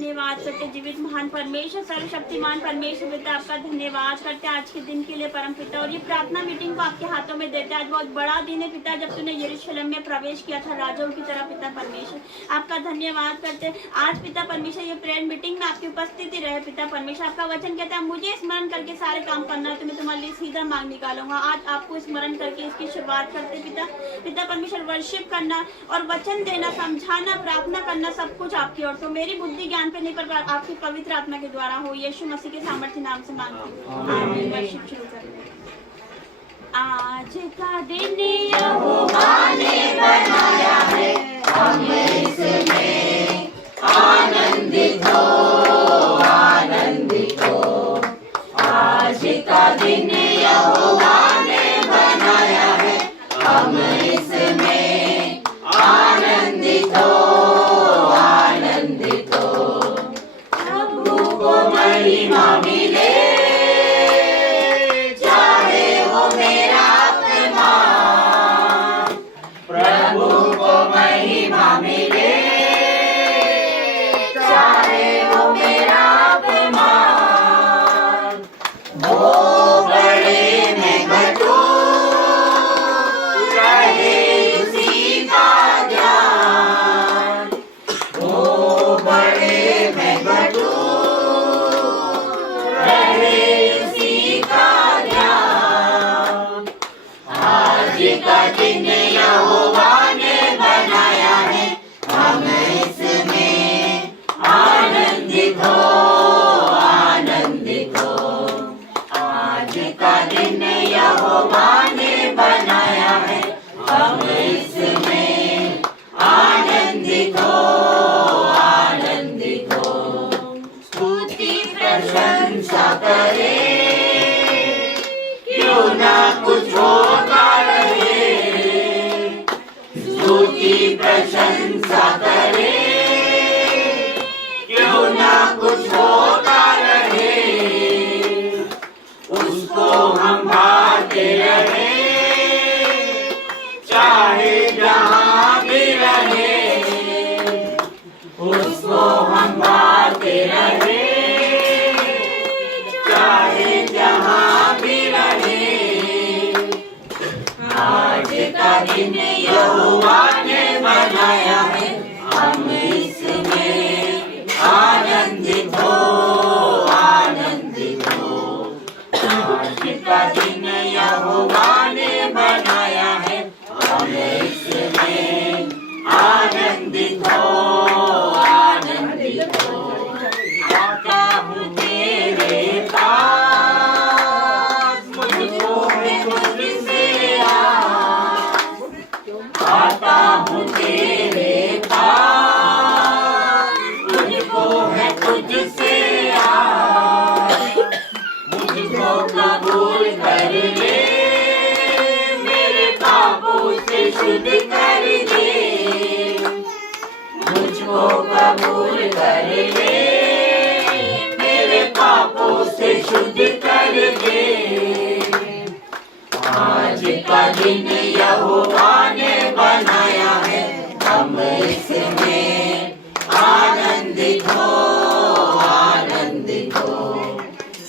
धन्यवाद करते जीवित महान परमेश्वर सर्वशक्तिमान परमेश्वर पिता, आपका धन्यवाद करते आज के दिन के लिए परम पिता। और ये प्रार्थना मीटिंग को आपके हाथों में देते आज बहुत बड़ा दिन है पिता, जब तूने यरूशलेम में प्रवेश किया था राजाओं की तरह पिता परमेश्वर, आपका धन्यवाद करते आज पिता परमेश्वर ये प्रेयर मीटिंग में आपकी उपस्थिति रहे पिता परमेश्वर। आपका वचन कहता है मुझे स्मरण करके सारे काम करना है तो मैं तुम्हारे लिए सीधा मांग निकालूंगा। आज आपको स्मरण करके इसकी शुरुआत करते पिता परमेश्वर, वर्शिप करना और वचन देना, समझाना, प्रार्थना करना सब कुछ आपकी ओर। तो मेरी बुद्धि ज्ञान पे नहीं पर आपकी पवित्र आत्मा के द्वारा हो, यीशु मसीह के सामर्थ्य नाम से मांगती हूँ आमीन। वर्शिप शुरू करते हैं। आज का दिन यहोवा ने बनाया है, हम इसमें आनंदित हो, आनंदित हो। आज का दिन यहोवा ने बनाया है, हम इसमें आनंदित हो, आनंदित हो। प्रभु को महिमा मिले, चाहे वो मेरा अपमान। प्रभु को महिमा मिले, चाहे वो मेरा अपमान। वो बड़े में घटूं, रहे उसी का ध्यान। वो बड़े में घटूं, रहे उसी का ध्यान। आज का दिन यहोवा ने बनाया है, हम इसमें आनंदित हो, आनंदित हो। आज का दिन यहोवा ने बनाया है, हम इसमें आनंदित हो, आनंदित हो। स्तुति प्रशंसा करे, क्यों ना कुछ होता रहे। स्तुति प्रशंसा करे, क्यों ना कुछ होता रहे। उसको हम भाते रहे, चाहे जहाँ भी रहे। उसको हम भाते रहे, चाहे जहाँ भी रहे। आज का दिन यहोवा ने बनाया है, हम इसमें आनंदित हो, आनंदित हो। आज का दिन यहोवा ने बनाया है, हम इसमें आनंदित हो, आनंदित हो। आता हूँ तेरे पास, मुझको है तुझसे आस। आता हूँ तेरे पास, मुझको है तुझसे आस। मुझको कबूल कर ले, मेरे पापों से शुद्ध कर दे। मुझको कबूल कर ले, मेरे पापों से शुद्ध कर दे। आज का दिन यहोवा ने बनाया है, हम इसमें आनंदित हो, आनंदित हो।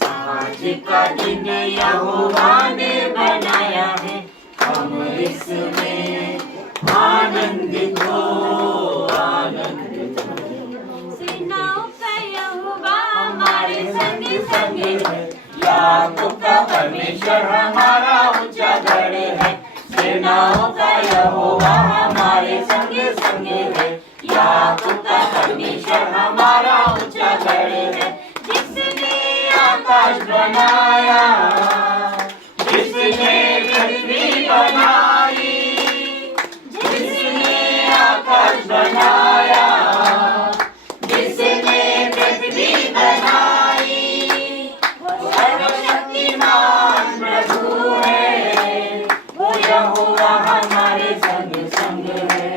आज का दिन यहोवा ने बनाया है, हम इसमें आनंदित हो, आनंदित हो। सेनाओं का यहोवा हमारे संग संग है, याकूब का परमेश्वर हमारा ऊंचा गढ़ है। सेनाओं का यहोवा हमारे संग संग है, याकूब का परमेश्वर हमारा ऊंचा गढ़ है। जिसने आकाश बनाया, जिसने पृथ्वी बनाई, जिसने आकाश बनाया, जिसने पृथ्वी बनाई। वो सर्वशक्तिमान प्रभु है, वो यहोवा हमारे संग संग है।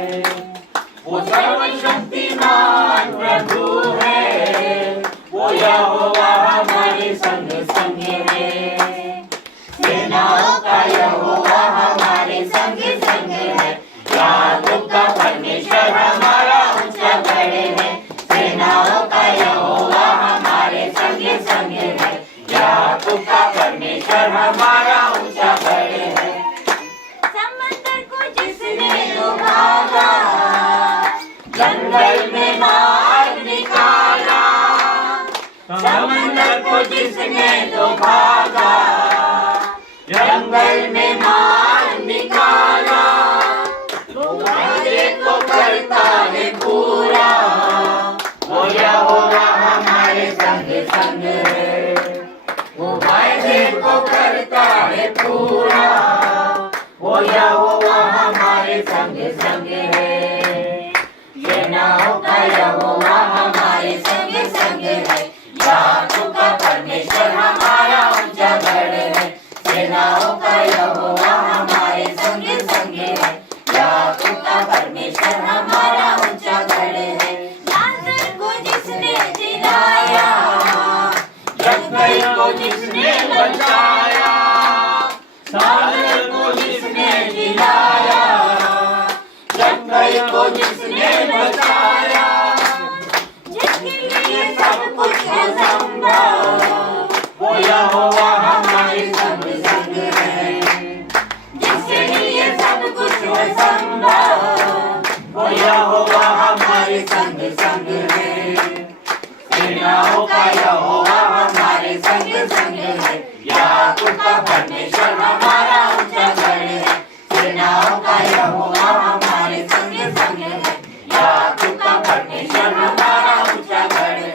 जंगल में मार निकाला, समंदर को जिसने तो भागा, जंगल में मार निकाला, वो वादे को करता है पूरा, वो यहोवा हमारे संग संग है, वो वादे को करता है पूरा, वो यहोवा हमारे संग संग है। सेनाओं का यहोवा हमारे संग संग है, याकूब का परमेश्वर हमारा ऊंचा गढ़ है। सेनाओं का यहोवा हमारे संग संग है, याकूब का परमेश्वर हमारा ऊंचा गढ़ है। लाजर को जिसने जिलाया, यक्कई को जिसने बचाया, लाजर को जिसने जिलाया, यक्कई को जिसने बचाया, जिसके लिए सब कुछ है संभव, वो यहोवा हमारे संग संग है। जिसके लिए सब कुछ है संभव, वो यहोवा हमारे संग संग है। सेनाओं का यहोवा हमारे संग संग है, याकूब का परमेश्वर हमारा ऊंचा गढ़ है। सेनाओं का यहोवा हमारे संग संग है, याकूब का परमेश्वर हमारा ऊंचा गढ़ है।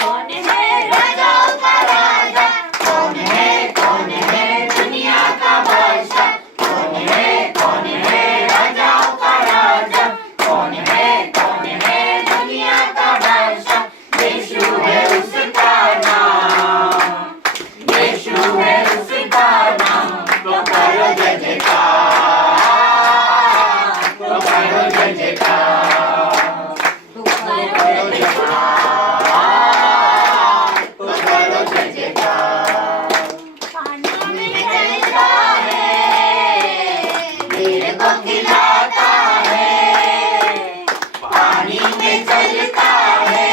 कौन है राजाओं का राजा, कौन है दुनिया का बादशाह, कौन है राजाओं का राजा, कौन है दुनिया का बादशाह। यीशु है उसका नाम, यीशु है उसका नाम, तो करो जय जयकार, तो करो जय जयकार, तो करो जय जयकार, तो करो जय जयकार। पानी में चलता है, भीड़ को खिलाता है, पानी में चलता है,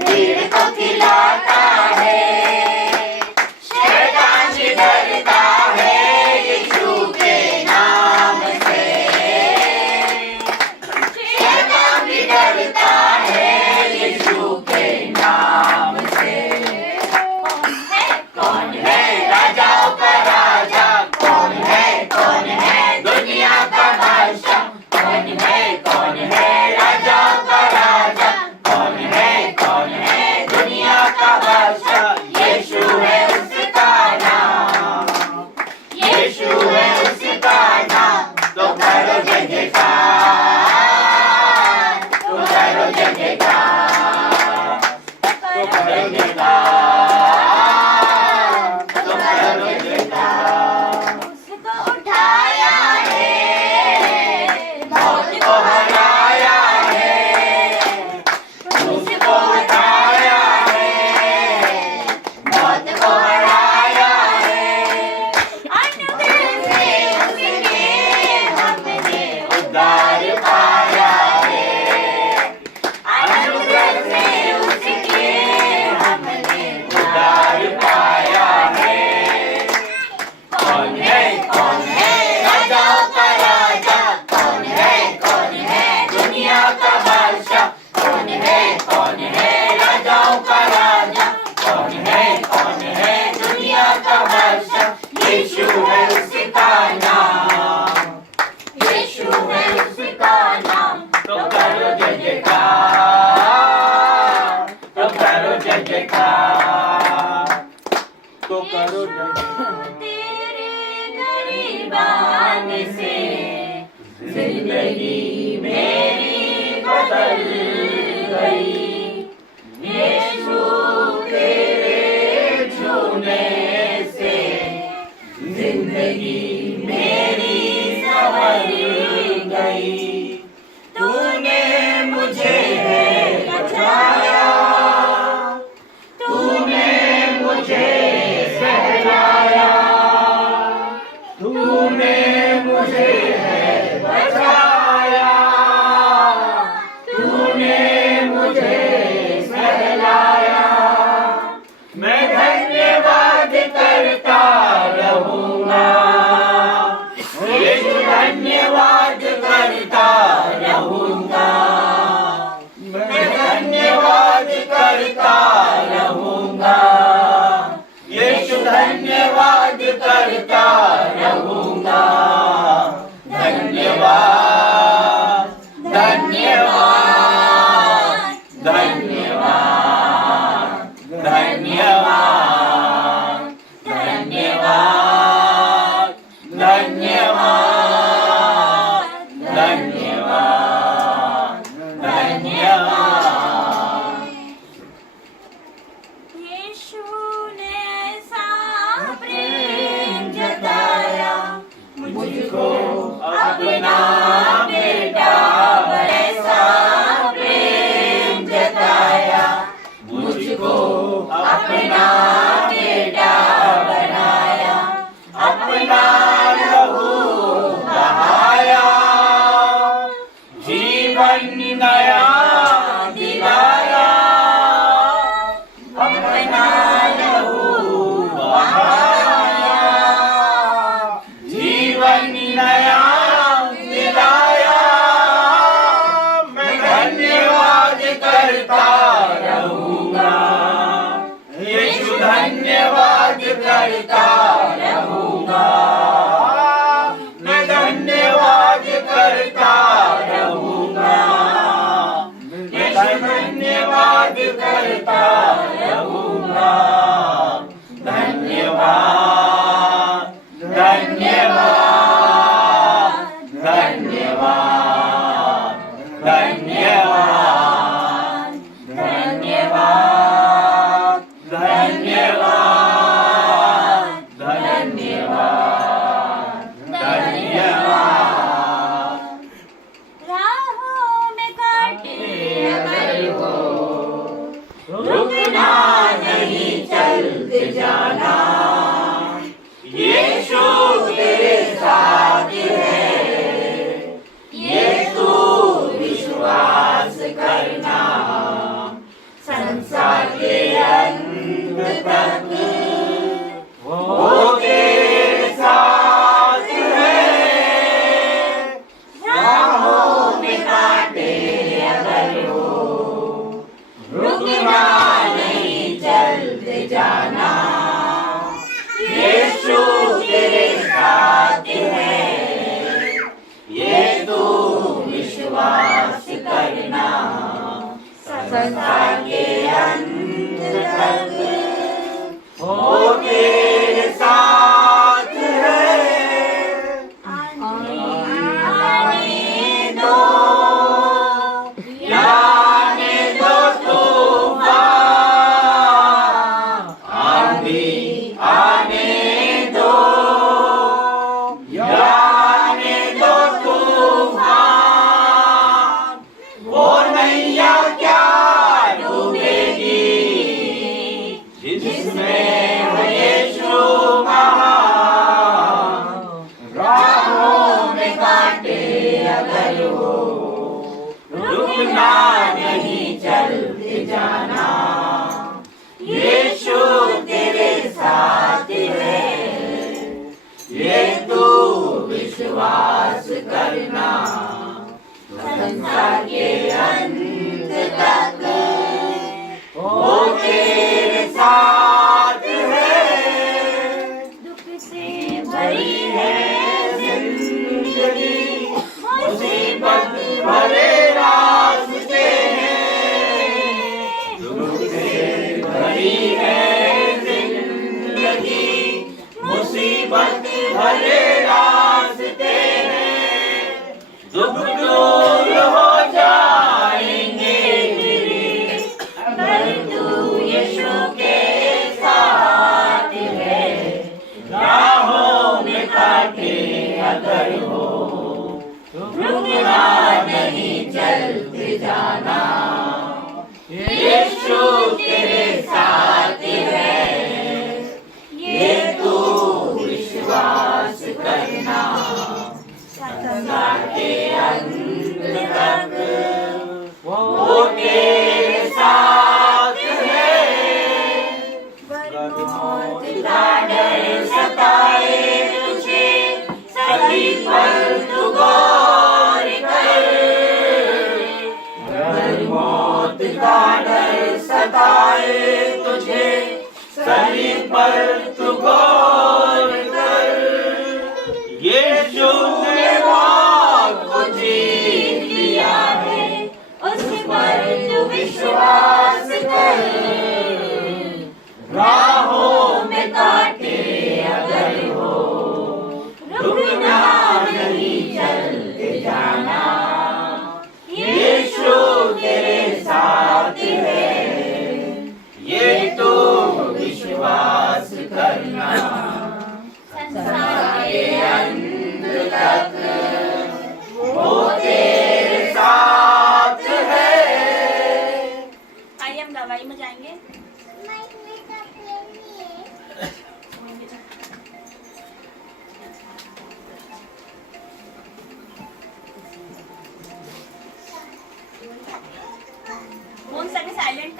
भीड़ को खिलाता है, शैतान भी डरता है यीशु के नाम से, शैतान भी डरता है यीशु के नाम से। कौन है राजाओं का राजा, कौन है दुनिया का बादशाह, कौन है राजाओं का राजा, कौन है दुनिया का बादशाह। यीशु है उसका नाम, यीशु है उसका नाम, तो करो जय जयकार, तो करो जय जयकार, तो करो जयकार, तो करो जयकार। उसको उठाया है, मौत को हराया है, उसको उठाया है, मौत को हराया है। अनुग्रह से उसके हमने उद्धार पाया है, अनुग्रह से उसके हमने उद्धार पाया है। कौन है राजाओं का राजा, कौन है दुनिया का बादशाह, कौन है राजाओं का राजा, कौन है दुनिया का बादशाह। यीशु है उसका नाम, यीशु है उसका नाम, तो करो जय जयकार, तो करो जय जयकार, तो करो जय जयकार। तेरे गरीबान से जिंदगी मेरी बदल गई, यीशु तेरे छूने से जिंदगी मेरी संवर गई। तूने मुझे बचाया, तूने मुझे सहलाया, तूने मुझे बचाया, तूने मुझे धन्यवाद धन्यवाद धन्यवाद। यीशु ने ऐसा प्रेम जताया, मुझको अपना बेटा ऐसा प्रेम जताया, मुझको अपना बेटा बनाया, अपना लहू बहाया, जीवन नया दिलाया, अपना लहू बहाया, जीवन नया दिलाया। मैं धन्यवाद करता रहूंगा, यीशु धन्यवाद करता रहूंगा, मैं धन्यवाद करता रहूंगा, मैं धन्यवाद करता रहूंगा। धन्यवाद धन्यवाद धन्यवाद धन्यवाद धन्यवाद धन्यवाद धन्यवाद धन्यवाद। राहों में कांटे अगर हो, रुकना नहीं चलते जाना, यीशु तेरे साथ है, ये तू विश्वास करना, संसार के अंत तक वो तेरे साथ है। राहों में कांटे अगर हो, रुकना नहीं चलते जाना, यीशु तेरे साथ है, ये तू विश्वास करना, संसार के अंत तक वो तेरे साथ है। आने दो, लाने दो तूफान, आंधी आने दो, लाने दो तूफान, वो नैया क्या डूबेगी जिसमें हो यीशु महान। राहों में कांटे अगर हो, रुकना नहीं चलते जाना, यीशु तेरे साथ है, ये तू विश्वास करना, संसार के अंत तक वो तेरे साथ है। दुख से भरी है जिंदगी, मुसीबत भरे रास्ते हैं, दुख से भरी है जिंदगी, मुसीबत भरे रास्ते हैं, दुख दूर हो जाएंगे तेरे, अगर तू यीशु के साथ है। राहों में कांटे अगर हो, रुकना नहीं चलते जाना, यीशु तेरे साथ है, ये तू विश्वास करना, संसार के अंत तक वो तेरे साथ है। मौत का डर सताए तुझे, सभी पल तू गौर कर, अगर मौत का डर सताए तुझे, सभी पल तू गौर कर, यीशु ने मौत को जीत लिया है, उस पर तू विश्वास कर। राहों में कांटे अगर हो, रुकना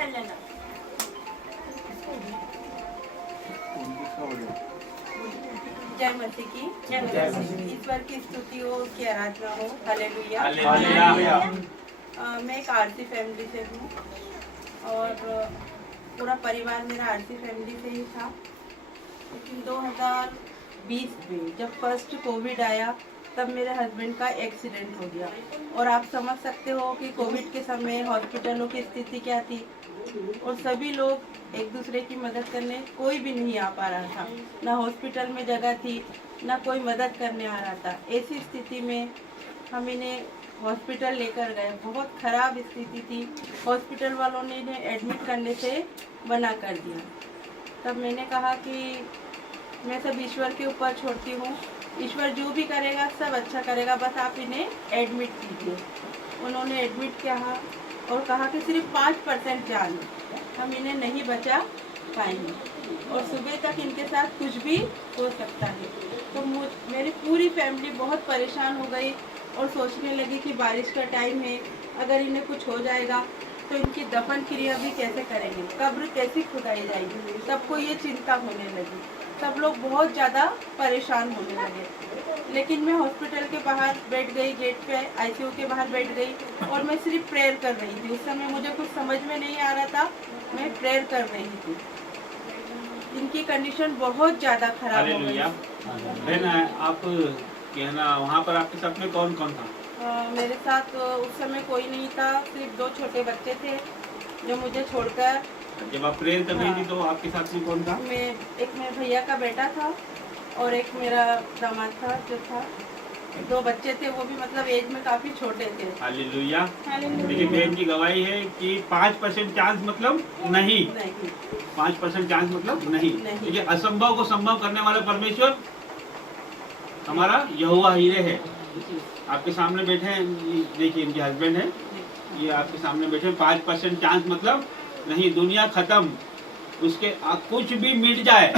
कर लेना। जय मसीह की ईश्वर की स्तुति हो, उसकी आराधना हो। हालेलुया। हालेलुया। मैं एक आरसी फैमिली से हूँ और पूरा परिवार मेरा आरसी फैमिली से ही था। लेकिन 2020 में जब फर्स्ट कोविड आया तब मेरे हस्बैंड का एक्सीडेंट हो गया और आप समझ सकते हो कि कोविड के समय हॉस्पिटलों की स्थिति क्या थी और सभी लोग एक दूसरे की मदद करने कोई भी नहीं आ पा रहा था। ना हॉस्पिटल में जगह थी, ना कोई मदद करने आ रहा था। ऐसी स्थिति में हम इन्हें हॉस्पिटल लेकर गए। बहुत ख़राब स्थिति थी। हॉस्पिटल वालों ने इन्हें एडमिट करने से मना कर दिया। तब मैंने कहा कि मैं सब ईश्वर के ऊपर छोड़ती हूँ, ईश्वर जो भी करेगा सब अच्छा करेगा, बस आप इन्हें एडमिट कीजिए। उन्होंने एडमिट किया और कहा कि सिर्फ 5% जान है, हम इन्हें नहीं बचा पाएंगे और सुबह तक इनके साथ कुछ भी हो सकता है। तो मेरी पूरी फैमिली बहुत परेशान हो गई और सोचने लगी कि बारिश का टाइम है, अगर इन्हें कुछ हो जाएगा तो इनकी दफन क्रिया भी कैसे करेंगे, कब्र कैसे खुदाई जाएगी। सबको ये चिंता होने लगी, सब लोग बहुत ज़्यादा परेशान होने लगे। लेकिन मैं हॉस्पिटल के बाहर बैठ गई, गेट पे आईसीयू के बाहर बैठ गई और मैं सिर्फ प्रेयर कर रही थी। उस समय मुझे कुछ समझ में नहीं आ रहा था, मैं प्रेयर कर रही थी। इनकी कंडीशन बहुत ज़्यादा खराब हो गई। बहन, आप कहना वहाँ पर आपके साथ में कौन कौन था? मेरे साथ उस समय कोई नहीं था, सिर्फ 2 छोटे बच्चे थे जो मुझे छोड़कर। जब आप प्रेयर कर रही थी तो आपके साथ में कौन था? एक मेरे भैया का बेटा था और एक मेरा दामाद था जो था। 2 बच्चे थे, वो भी मतलब एज में काफी छोटे थे। हालेलुया। लेकिन बहन की गवाही है कि 5% चांस मतलब नहीं, 5% चांस मतलब नहीं। देखिए, असंभव को संभव करने वाला परमेश्वर हमारा यहोवा हीरे है। आपके सामने बैठे हैं, देखिए इनके हस्बैंड है, ये आपके सामने बैठे। 5% चांस मतलब नहीं, दुनिया खत्म, उसके कुछ भी मिट जाए,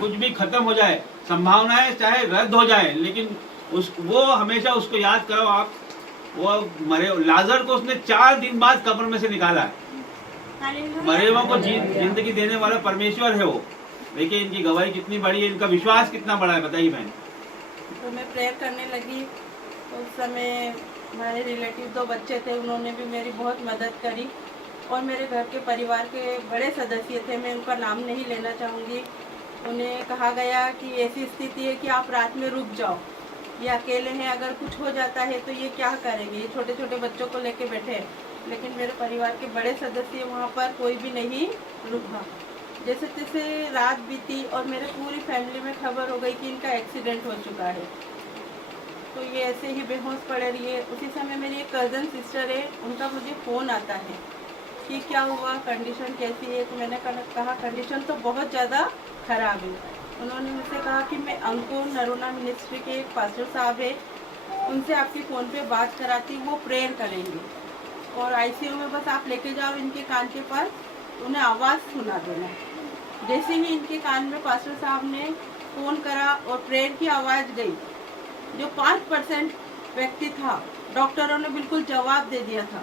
कुछ भी खत्म हो जाए, संभावनाएं चाहे रद्द हो जाए, लेकिन वो हमेशा उसको याद करो आप। वो मरे लाजर को उसने 4 दिन बाद कब्र में से निकाला है। मरे हुओं को जिंदगी देने वाला परमेश्वर है वो। देखिए इनकी गवाही कितनी बड़ी है, इनका विश्वास कितना बड़ा है, बताइए बहन। तो मैं प्रेयर करने लगी, उस समय हमारे रिलेटिव 2 बच्चे थे, उन्होंने भी मेरी बहुत मदद करी और मेरे घर के परिवार के बड़े सदस्य थे, मैं उनका नाम नहीं लेना चाहूँगी। उन्हें कहा गया कि ऐसी स्थिति है कि आप रात में रुक जाओ, ये अकेले हैं, अगर कुछ हो जाता है तो ये क्या करेंगे। ये छोटे छोटे बच्चों को लेके बैठे हैं, लेकिन मेरे परिवार के बड़े सदस्य वहाँ पर कोई भी नहीं रुका। जैसे तैसे रात बीती और मेरे पूरी फैमिली में खबर हो गई कि इनका एक्सीडेंट हो चुका है। तो ये ऐसे ही बेहोश पड़े रहिए। उसी समय मेरी एक कज़न सिस्टर है, उनका मुझे फ़ोन आता है कि क्या हुआ, कंडीशन कैसी है। तो मैंने कहा कंडीशन तो बहुत ज़्यादा ख़राब है। उन्होंने मुझसे कहा कि मैं अंकुर नरोना मिनिस्ट्री के एक पास्टर साहब है, उनसे आपकी फ़ोन पे बात कराती, वो प्रेयर करेंगे और आईसीयू में बस आप लेके जाओ इनके कान के पास, उन्हें आवाज़ सुना देना। जैसे ही इनके कान में पास्टर साहब ने फ़ोन करा और प्रेयर की आवाज़ गई, जो 5% व्यक्ति था, डॉक्टरों ने बिल्कुल जवाब दे दिया था।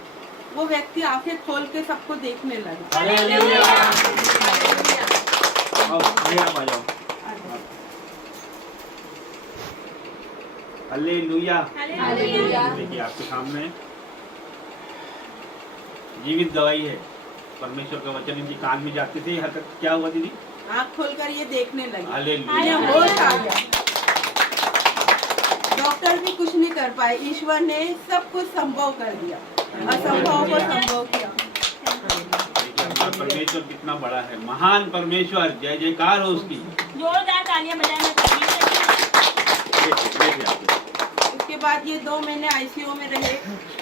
वो व्यक्ति आंखें खोल के सबको देखने लगा। हालेलुया। देखिए आपके सामने जीवित गवाही है, परमेश्वर का वचन इनकी कान में जाते थे। यहाँ तक क्या हुआ दीदी? आँख खोलकर ये देखने लगे, हालेलुया। होश आ गया। डॉक्टर भी कुछ नहीं कर पाए, ईश्वर ने सब कुछ संभव कर दिया, असंभव को संभव किया। हमारा परमेश्वर कितना बड़ा है, महान परमेश्वर, जय जयकार हो उसकी। जोरदार तालियां बजाना। उसके बाद ये 2 महीने आईसीयू में रहे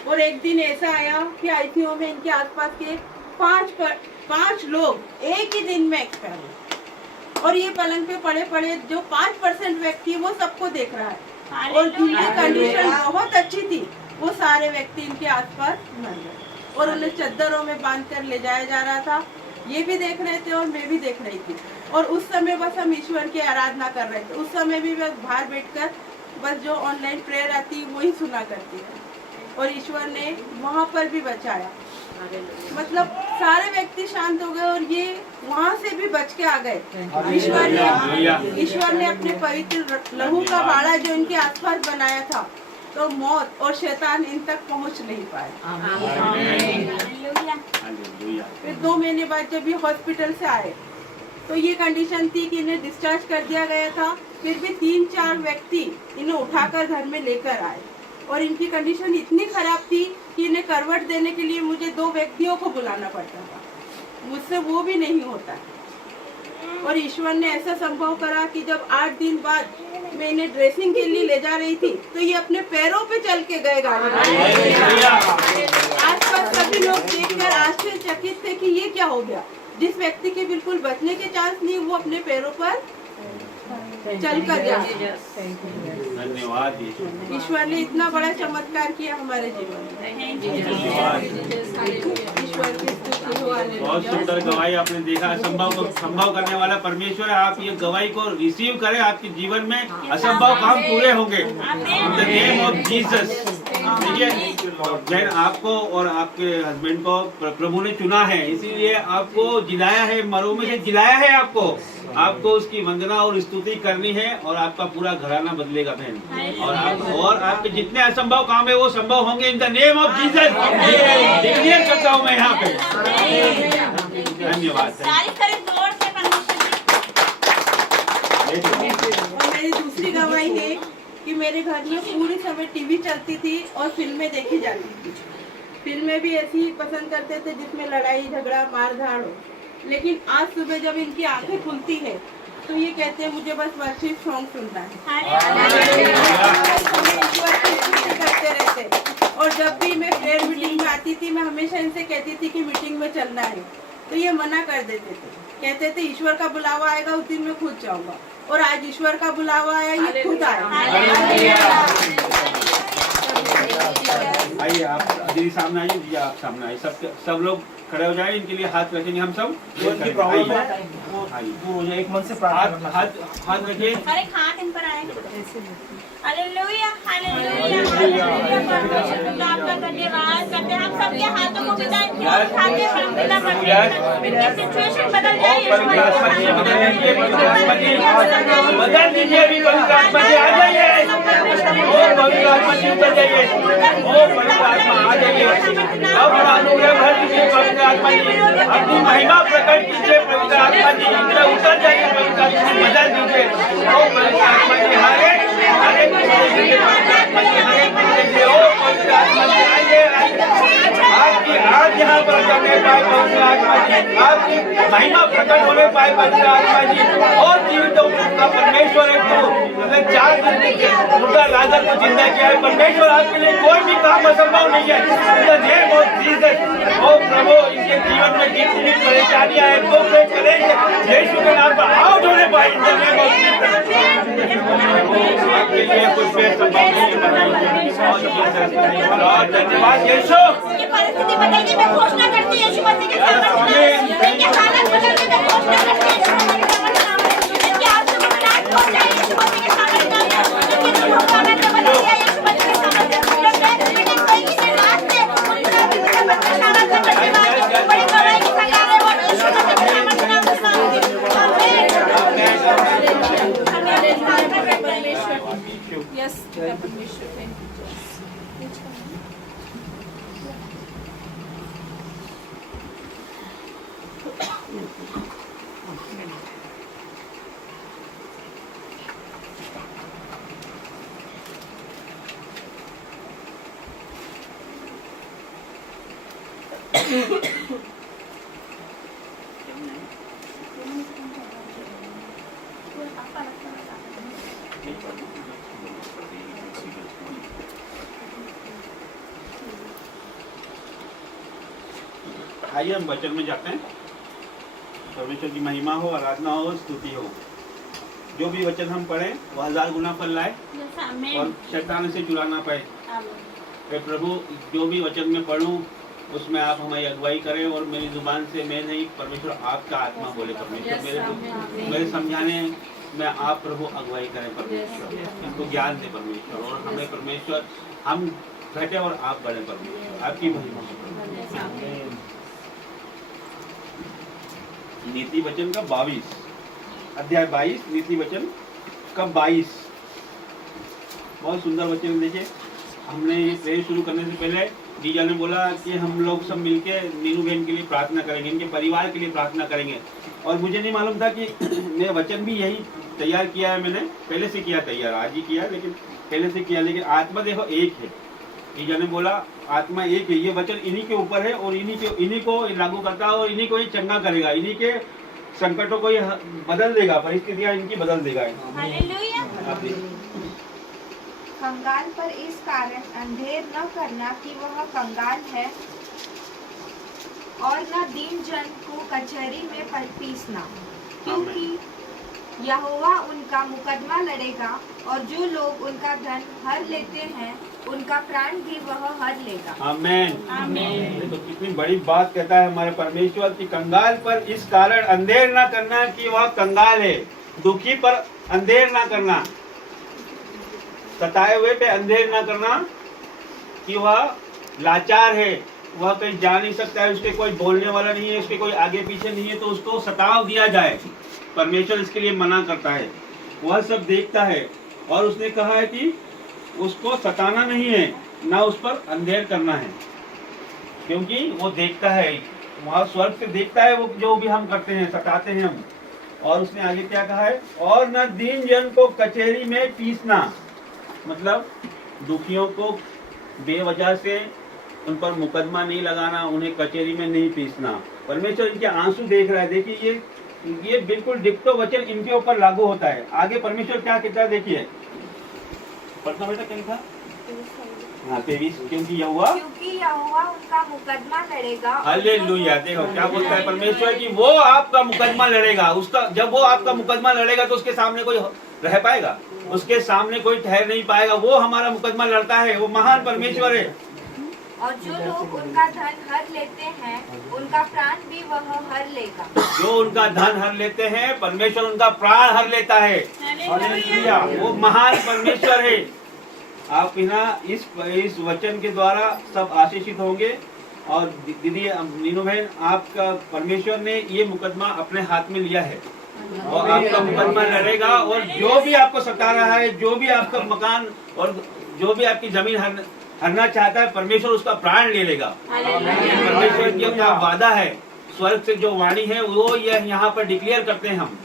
और एक दिन ऐसा आया कि आईसीयू में इनके आसपास के 5 लोग एक ही दिन में एक्सपायर हुए और ये पलंग पे पड़े पड़े जो 5% व्यक्ति वो सबको देख रहा है और जिनकी कंडीशन बहुत अच्छी थी वो सारे व्यक्ति इनके आसपास मर गए और उन्हें चद्दरों में बांध कर ले जाया जा रहा था। ये भी देख रहे थे और मैं भी देख रही थी और उस समय बस हम ईश्वर की आराधना कर रहे थे। उस समय भी मैं बाहर बैठकर बस जो ऑनलाइन प्रेयर आती वही सुना करती थी और ईश्वर ने वहाँ पर भी बचाया। मतलब सारे व्यक्ति शांत हो गए और ये वहाँ से भी बच के आ गए। ईश्वर ने अपने पवित्र लहू का बाड़ा जो इनके आसपास बनाया था, तो मौत और शैतान इन तक पहुँच नहीं पाए। फिर 2 महीने बाद जब ये हॉस्पिटल से आए तो ये कंडीशन थी कि इन्हें डिस्चार्ज कर दिया गया था। फिर भी 3-4 व्यक्ति इन्हें उठाकर घर में लेकर आए और इनकी कंडीशन इतनी खराब थी कि इन्हें करवट देने के लिए मुझे 2 व्यक्तियों को बुलाना पड़ता था, मुझसे वो भी नहीं होता। और ईश्वर ने ऐसा संभव करा कि जब 8 दिन बाद मैं इन्हें ड्रेसिंग के लिए ले जा रही थी तो ये अपने पैरों पे चल के गए गाड़ी में। आसपास सभी लोग देखकर आश्चर्यचकित थे कि ये क्या हो गया। जिस व्यक्ति के बिल्कुल बचने के चांस नहीं, वो अपने पैरों पर चल कर जा। धन्यवाद ईश्वर ने इतना बड़ा चमत्कार किया हमारे जीवन में। ईश्वर की स्तुति हो। बहुत सुंदर गवाही आपने देखा। असंभव को संभव करने वाला परमेश्वर है। आप ये गवाही को रिसीव करें, आपके जीवन में असंभव काम पूरे होंगे। इन द नेम ऑफ जीसस। देखिए, जैन आपको और आपके हस्बैंड को प्रभु ने चुना है, इसीलिए आपको जिलाया है, मरों में से जिलाया है। आपको उसकी वंदना और स्तुति करनी है और आपका पूरा घराना बदलेगा बहन। और आपके जितने असंभव काम है वो संभव होंगे इन the name of Jesus. Declare करता हूँ मैं यहाँ पे। धन्यवाद। और मेरी दूसरी गवाही है कि मेरे घर में पूरी समय टीवी चलती थी और फिल्में देखी जाती थी। फिल्में भी ऐसी ही पसंद करते थे जिसमें लड़ाई झगड़ा मार धाड़ हो। लेकिन आज सुबह जब इनकी आंखें खुलती है तो ये कहते हैं मुझे बस वर्शिप सॉन्ग सुनना है। ईश्वर की स्तुति करते रहते। और जब भी मैं प्रेयर मीटिंग में आती थी, मैं हमेशा इनसे कहती थी कि मीटिंग में चलना है, तो ये मना कर देते थे। कहते थे ईश्वर का बुलावा आएगा उस दिन मैं खुद जाऊंगा। और आज ईश्वर का बुलावा आया, ये खुद आया। आइए आप दीदी सामने आइए। दीदी आप सामने आइए। सब लोग खड़े हो जाए। इनके लिए हाथ रखेंगे हम सब। एक मन से प्रार्थना हाथ रखिए। हाथ इन पर आए। Hallelujah, hallelujah, hallelujah. आपका धन्यवाद करते हैं। हम सबके हाथों को पिता की ओर उठाते हैं। हम पिता करते हैं। इनकी सिचुएशन बदल जाए। बदल दीजिए अभी। पवित्र आत्मा जी आ जाइए। ओ पवित्र आत्मा जी उतर जाइए। ओ पवित्र आत्मा आ जाइए। अब अनुग्रह भर दीजिए पवित्र आत्मा जी। अपनी महिमा प्रकट कीजिए पवित्र आत्मा जी। इधर उतर जाइए पवित्र आत्मा जी। बदल दीजिए। ओ पवित्र आत्मा जी हरे आपकी आज यहाँ पर करने पाए पवित्र आत्मा जी। आपकी महिमा प्रकट होने पाए पवित्र आत्मा जी। और जीवितों का परमेश्वर है। तो 4 दिन के मुर्दा लाजर को जिंदा किया है। परमेश्वर आपके लिए कोई भी काम असंभव नहीं है। In the name of Jesus. ओ प्रभु, इनके जीवन में जितनी भी परेशानियां हैं, दुख है, कलेश है, यीशु के नाम पर आउट होने पाए इन द नेम ऑफ जीसस। आपके लिए कुछ भी संभव नहीं है। और धन्यवाद यीशु। ये परिस्थिति बदल के मैं घोषणा करती हूं यीशु मसीह के सामर्थ्य। इनके हालत बदल के मैं घोषणा करती हूं यीशु मसीह के सामर्थ्य। इनके आंसू को विनाश हो जाए यीशु मसीह के सामर्थ्य। इनके दुखों का मैं बदल दिया यीशु मसीह के सामर्थ्य। जब मैं मीटिंग होगी से रात से उनका भी मुझे बच्चे सामर्थ्य करने वाले बड़ी गवाही की सरकार है। वो यीशु मसीह के सामर्थ्य नाम से मांगती हूं। यस परमेश्वर, थैंक यू। आइए हम वचन में जाते हैं। परमेश्वर की महिमा हो, आराधना हो, स्तुति हो। जो भी वचन हम पढ़ें वो 1000 गुना फल लाए और शैतान से चुरा ना पाए। प्रभु, जो भी वचन में पढ़ूं उसमें आप हमारी अगुवाई करें और मेरी जुबान से मैं नहीं, परमेश्वर आपका आत्मा बोले। परमेश्वर मेरे समझाने में आप प्रभु अगुवाई करें। परमेश्वर इनको ज्ञान दे परमेश्वर। और हमें परमेश्वर, हम घटे और आप बढ़े परमेश्वर, आपकी महिमा। नीति वचन का 22 अध्याय 22 नीति वचन का 22 बहुत सुंदर वचन। देखिए, हमने ये प्रेयर शुरू करने से पहले जीजा ने बोला कि हम लोग सब मिलके नीनू बहन के लिए प्रार्थना करेंगे, इनके परिवार के लिए प्रार्थना करेंगे। और मुझे नहीं मालूम था कि मेरा वचन भी यही तैयार किया है, मैंने पहले से किया तैयार, आज ही किया, लेकिन पहले से किया। लेकिन आत्मा देखो एक है, जीजा ने बोला आत्मा एक है, ये वचन इन्हीं के ऊपर है और इन्हीं को लागू करता है और इन्हीं को ही चंगा करेगा, इन्हीं के संकटों को ये बदल देगा, परिस्थितियां इनकी बदल देगा। हालेलुया। आप देखिए, कंगाल पर इस कारण अंधेर न करना कि वह कंगाल है, और न दीन जन को कचहरी में पीसना, क्योंकि यहोवा उनका मुकदमा लड़ेगा, और जो लोग उनका धन हर लेते हैं उनका प्राण भी वह हर लेगा। आमीन। आमीन। देखो कितनी बड़ी बात कहता है हमारे परमेश्वर की, कंगाल पर इस कारण अंधेर ना करना कि वह कंगाल है, दुखी पर अंधेर ना करना, सताए हुए पे अंधेर ना करना कि वह लाचार है, वह कहीं जा नहीं सकता है, उसके कोई बोलने वाला नहीं है, उसके कोई आगे पीछे नहीं है, तो उसको सताव दिया जाए। परमेश्वर इसके लिए मना करता है, वह सब देखता है। और उसने कहा है कि उसको सताना नहीं है, ना उस पर अंधेर करना है, क्योंकि वो देखता है, वहाँ स्वर्ग से देखता है वो जो भी हम करते हैं, सताते हैं हम। और उसने आगे क्या कहा है, और न दीन जन को कचहरी में पीसना, मतलब दुखियों को बेवजह से उन पर मुकदमा नहीं लगाना, उन्हें कचहरी में नहीं पीसना। परमेश्वर इनके आंसू देख रहा है। देखिए ये बिल्कुल डिक्टो वचन इनके ऊपर लागू होता है। आगे परमेश्वर क्या कहता है, देखिए पढ़ना बेटा, कहीं था 23, क्योंकि यहोवा उनका मुकदमा लड़ेगा। हालेलुया। देखो क्या बोलता है परमेश्वर की, वो आपका मुकदमा लड़ेगा। उसका जब वो आपका मुकदमा लड़ेगा तो उसके सामने कोई रह पाएगा, उसके सामने कोई ठहर नहीं पाएगा। वो हमारा मुकदमा लड़ता है, वो महान परमेश्वर है। और जो लोग उनका धन हर लेते हैं उनका प्राण भी वह हर लेगा। जो उनका धन हर लेते हैं, परमेश्वर उनका प्राण हर लेता है। हालेलुया। वो महान परमेश्वर है। आप इस वचन के द्वारा सब आशीषित होंगे। और दीदी नीनू बहन, आपका परमेश्वर ने ये मुकदमा अपने हाथ में लिया है और आपका मुकदमा लड़ेगा। और जो भी आपको सता रहा है, जो भी आपका मकान और जो भी आपकी जमीन हरना चाहता है, परमेश्वर उसका प्राण ले लेगा। परमेश्वर की अपना वादा है, स्वर्ग से जो वाणी है वो यह यहाँ पर डिक्लेयर करते हैं हम।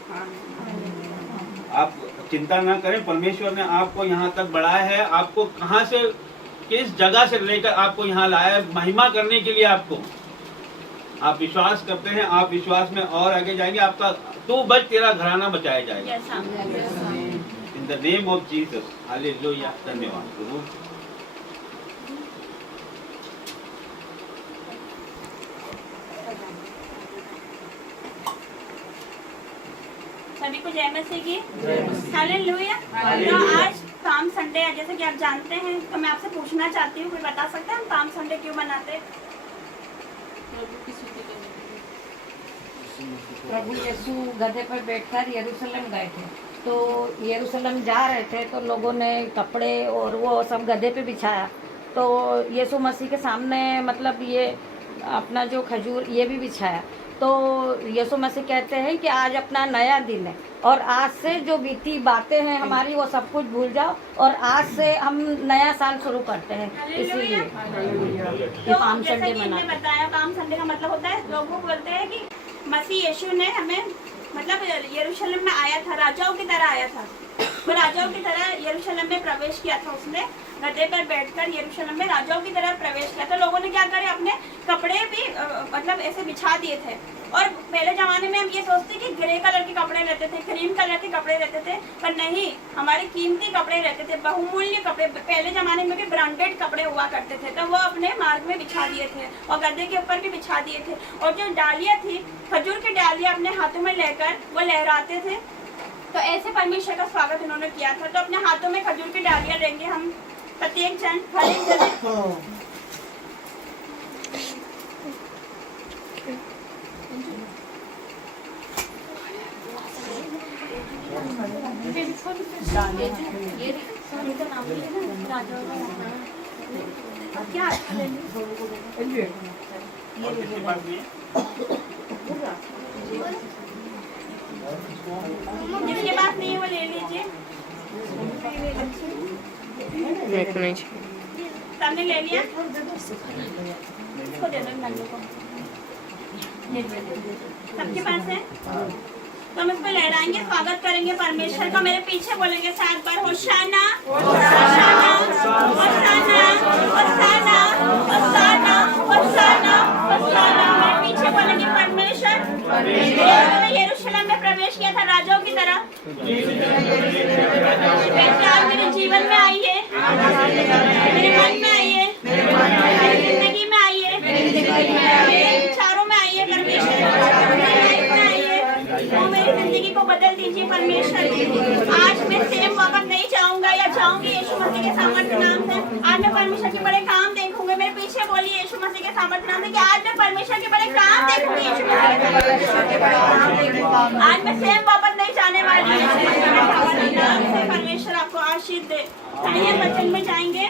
आप चिंता ना करें, परमेश्वर ने आपको यहाँ तक बढ़ाया है। आपको कहाँ से, किस जगह से लेकर आपको यहाँ लाया है, महिमा करने के लिए आपको। आप विश्वास करते हैं, आप विश्वास में और आगे जाएंगे। आपका तू बच, तेरा घराना बचाया जाएगा। इन the name of Jesus. Hallelujah. धन्यवाद प्रभु। सभी को जय मसीह की। हालेलुया। तो आज पाम संडे है, जैसे कि आप जानते हैं, तो मैं आपसे पूछना चाहती हूँ, कोई बता सकता है हम पाम संडे क्यों मनाते हैं? प्रभु यीशु गधे पर बैठकर यरूशलेम गए थे। तो यरूशलेम जा रहे थे तो लोगों ने कपड़े और वो सब गधे पे बिछाया। तो यीशु मसीह के सामने मतलब ये अपना जो खजूर ये भी बिछाया। तो यीशु मसीह कहते हैं कि आज अपना नया दिन है और आज से जो बीती बातें हैं हमारी वो सब कुछ भूल जाओ और आज से हम नया साल शुरू करते हैं। इसीलिए तो पाम जैसा संडे कि हमने मनाते हैं। बताया, पाम संडे का मतलब होता है, लोग बोलते हैं कि मसीह यीशु ने हमें मतलब यरूशलेम में आया था, राजाओं की तरह आया था। वो राजाओं की तरह यरूशलेम में प्रवेश किया था। उसने गधे पर बैठकर यरूशलेम में राजाओं की तरह प्रवेश किया था। लोगों ने क्या करे, अपने कपड़े भी मतलब ऐसे बिछा दिए थे। और पहले जमाने में हम ये सोचते कि ग्रे कलर के कपड़े रहते थे, क्रीम कलर के कपड़े रहते थे, पर नहीं, हमारे कीमती कपड़े रहते थे, बहुमूल्य कपड़े। पहले जमाने में भी ब्रांडेड कपड़े हुआ करते थे, तो वो अपने मार्ग में बिछा दिए थे और गधे के ऊपर भी बिछा दिए थे। और जो डालियाँ थी, खजूर की डालियाँ अपने हाथों में लेकर वो लहराते थे। तो ऐसे परमेश्वर का स्वागत उन्होंने किया था। तो अपने हाथों में खजूर की डालियाँ लेंगे हम प्रत्येक जन, हर एक जन। क्या अच्छा ले ली? और किसके पास नहीं है? जिसके पास नहीं है वो ले लीजिए। सबने ले लिया? इसको दे दो नन्नू को। सबके पास है? तो हम इसको लहराएंगे, स्वागत करेंगे परमेश्वर का। मेरे पीछे बोलेंगे 7 बार होशाना होशाना होशाना होशाना होशाना होशाना होशाना। मेरे पीछे बोलेंगे परमेश्वर तुमने यरूशलेम में प्रवेश किया था राजाओं की तरह, आज मेरे जीवन में आइए, मेरे मन में आइए, मेरी जिंदगी में आइए, मेरे विचारों में आइए परमेश्वर, मेरी लाइफ में आइए। वो मेरी जिंदगी को बदल दीजिए परमेश्वर। आज मैं सेम वापस नहीं जाऊंगा या जाऊंगी यीशु मसीह के सामर्थ्य नाम से। आज मैं परमेश्वर के बड़े काम देखूंगा। मेरे पीछे बोलिए यीशु मसीह के सामर्थ्य नाम से कि आज मैं परमेश्वर के बड़े काम देखूंगी। यीशु मसीह के सामर्थ्य आज मैं सेम वापस नहीं जाने वाली। यीशु मसीह के सामर्थ्य नाम से परमेश्वर आपको आशीष दे। आइए वचन में जाएंगे।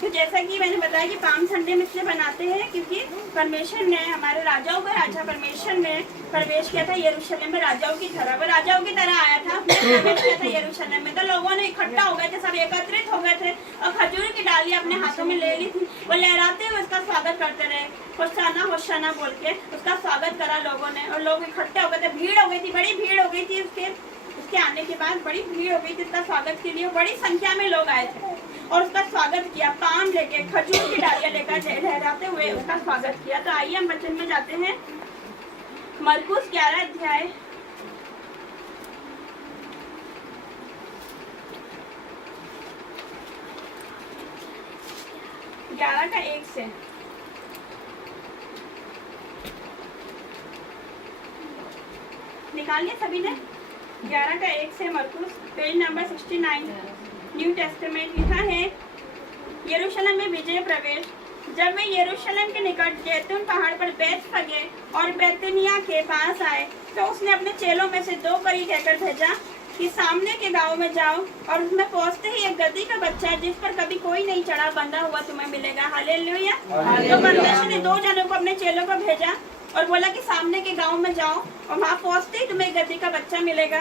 तो जैसा कि मैंने बताया कि पाम संडे हम इसलिए बनाते हैं क्योंकि परमेश्वर ने हमारे राजाओं का राजा परमेश्वर ने प्रवेश किया था यरूशलेम में राजाओं की तरह। वो राजाओं की तरह आया था, प्रवेश किया था यरूशलेम में। तो लोगों ने इकट्ठा हो गए थे, सब एकत्रित हो गए थे और खजूर की डाली अपने हाथों में ले ली थी। वो लहराते हुए उसका स्वागत करते रहे, होशाना होशाना बोल के उसका स्वागत करा लोगों ने। और लोग इकट्ठे हो गए थे, भीड़ हो गई थी, बड़ी भीड़ हो गई थी। उसके आने के बाद बड़ी भीड़ हो गई थी उसका स्वागत के लिए। बड़ी संख्या में लोग आए थे और उसका स्वागत किया। पाम लेके, खजूर की डालियां लेकर लहराते हुए उसका स्वागत किया। तो आइए हम वचन में जाते हैं। मरकुस 11 अध्याय 11 का 1 से। निकालिए सभी ने। 11 का 1 से मरकुस, पेज नंबर 69 न्यू टेस्टामेंट। लिखा है यरूशलेम में विजय प्रवेश। जब वे यरूशलेम के निकट जैतून पहाड़ पर बैतफगे और बैतनिया के पास आए तो उसने अपने चेलों में से 2 को कहकर भेजा कि सामने के गांव में जाओ और उसमें पहुंचते ही एक गदही का बच्चा जिस पर कभी कोई नहीं चढ़ा बंधा हुआ तुम्हें मिलेगा। हालेलुया। तो परमेश्वर ने 2 जनों को अपने चेलों को भेजा और बोला कि सामने के गांव में जाओ और वहाँ पहुंचते ही तुम्हें गदही का बच्चा मिलेगा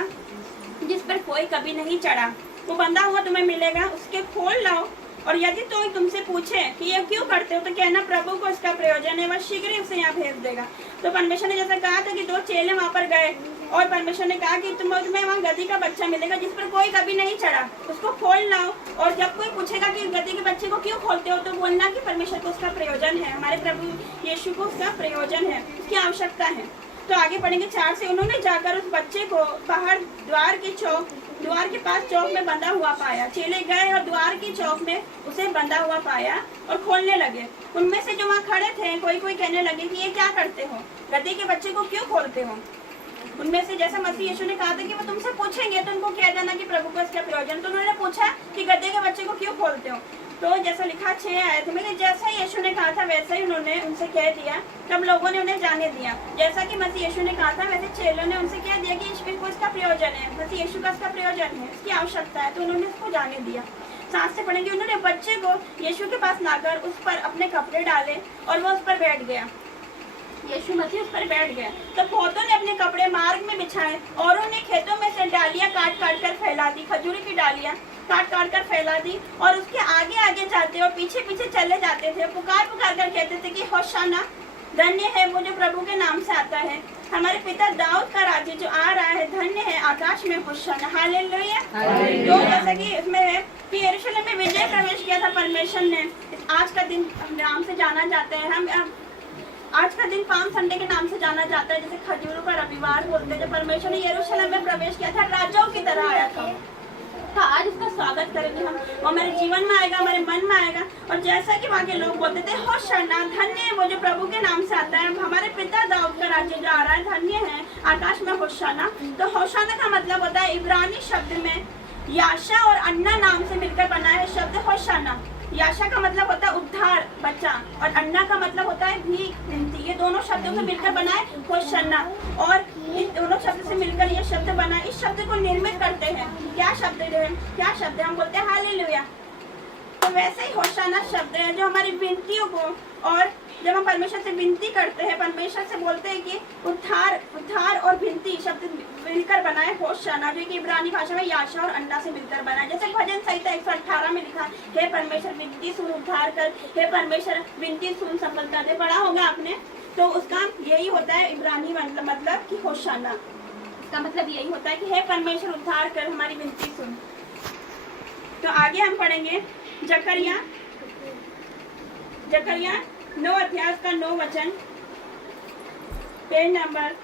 जिस पर कोई कभी नहीं चढ़ा। वो बंधा हुआ तुम्हें मिलेगा, उसके खोल लाओ और यदि तो तुमसे पूछे कि ये क्यों करते हो तो कहना प्रभु को इसका प्रयोजन है, वह शीघ्र ही उसे यहाँ भेज देगा। तो परमेश्वर ने जैसा कहा था कि 2 चेले वहाँ पर गए और परमेश्वर ने कहा कि तुम्हें वहाँ गदही का बच्चा मिलेगा जिस पर कोई कभी नहीं चढ़ा, उसको खोल लाओ। और जब कोई पूछेगा कि गदही के बच्चे को क्यों खोलते हो तो बोलना कि परमेश्वर को उसका प्रयोजन है, हमारे प्रभु यीशु को उसका प्रयोजन है, उसकी आवश्यकता है। तो आगे पढ़ेंगे 4 से। उन्होंने जाकर उस बच्चे को बाहर द्वार के पास चौक में बंधा हुआ पाया। चेले गए और द्वार की चौक में उसे बंधा हुआ पाया और खोलने लगे। उनमें से जो वहाँ खड़े थे कोई कहने लगे कि ये क्या करते हो, गदही के बच्चे को क्यों खोलते हो। उनमें से जैसा मसीह यीशु ने कहा था कि वो तुमसे पूछेंगे तो उनको कह देना कि प्रभु को इसका प्रयोजन। तो उन्होंने पूछा कि गदहे के बच्चे को क्यों खोलते हो। तो जैसा लिखा 6 आए थे में जैसा यीशु ने कहा था वैसा ही उन्होंने उनसे कह दिया। तब लोगों ने उन्हें जाने दिया जैसा कि मसीह यीशु ने कहा था वैसे चेलों ने उनसे कह दिया कि इसको इसका प्रयोजन है, मसीह यीशु का इसका प्रयोजन है, इसकी आवश्यकता है। तो उन्होंने उसको जाने दिया। 7 से पढ़ेंगे। उन्होंने बच्चे को यीशु के पास लाकर उस पर अपने कपड़े डाले और वो उस पर बैठ गया। यीशु मसीह उस पर बैठ गया। तो बहुतों ने अपने कपड़े मार्ग में बिछाए और उन्हें खेतों में से डालियां काट काट कर फैला दी, खजूरी की डालियां काट काट कर फैला दी और उसके आगे आगे जाते और पीछे पीछे चले जाते थे। पुकार पुकार कर कहते थे कि होशाना, धन्य है वो जो प्रभु के नाम से आता है, हमारे पिता दाऊद का राज्य जो आ रहा है, धन्य है आकाश में होशाना। हालेलुया। तो जैसा कि इसमें है कि यरूशलेम में विजय प्रवेश किया था परमेश्वर ने। आज का दिन नाम से जाना जाता है, हम आज का दिन पाम संडे के नाम से जाना जाता है, जैसे खजूरों का रविवार बोलते हैं। जब परमेश्वर ने यरूशलेम में प्रवेश किया था राजाओं की तरह आया था। तो आज उसका स्वागत करेंगे हम, वो हमारे जीवन में आएगा, हमारे मन में आएगा। और जैसा कि वहाँ के लोग बोलते थे होशाना, धन्य है वो जो प्रभु के नाम से आता है, हमारे पिता दाऊद का राज्य जो आ रहा है, धन्य है आकाश में होशाना। तो होशाना का मतलब होता है इब्रानी शब्द में याशा और अन्ना नाम से मिलकर बना है शब्द होशाना। याशा का मतलब होता है उद्धार, बच्चा, और अन्ना का मतलब होता है भीख, विनती। ये दोनों शब्दों से मिलकर बना है होशाना और इन दोनों शब्द से मिलकर ये शब्द बना। इस शब्द को निर्मित करते हैं। क्या शब्द है? क्या शब्द है? हम बोलते हैं हालेलुया। तो वैसे ही होशाना शब्द है जो हमारी विनतियों को, और जब हम परमेश्वर से विनती करते हैं, परमेश्वर से बोलते हैं कि उद्धार और विनती शब्द मिलकर बना है होशाना, जो कि इब्रानी भाषा में याशा और अन्ना से मिलकर बना है। जैसे भजन संहिता 118 में लिखा, हे परमेश्वर विनती सुन उद्धार कर, हे परमेश्वर विनती सुन सफलता दे। पढ़ा होगा आपने। तो उसका यही होता है इब्रानी मतलब कि होशाना, इसका मतलब यही होता है कि हे परमेश्वर उद्धार कर, हमारी विनती सुन। तो आगे हम पढ़ेंगे जकरिया 9 अध्याय का 9 वचन, पेज नंबर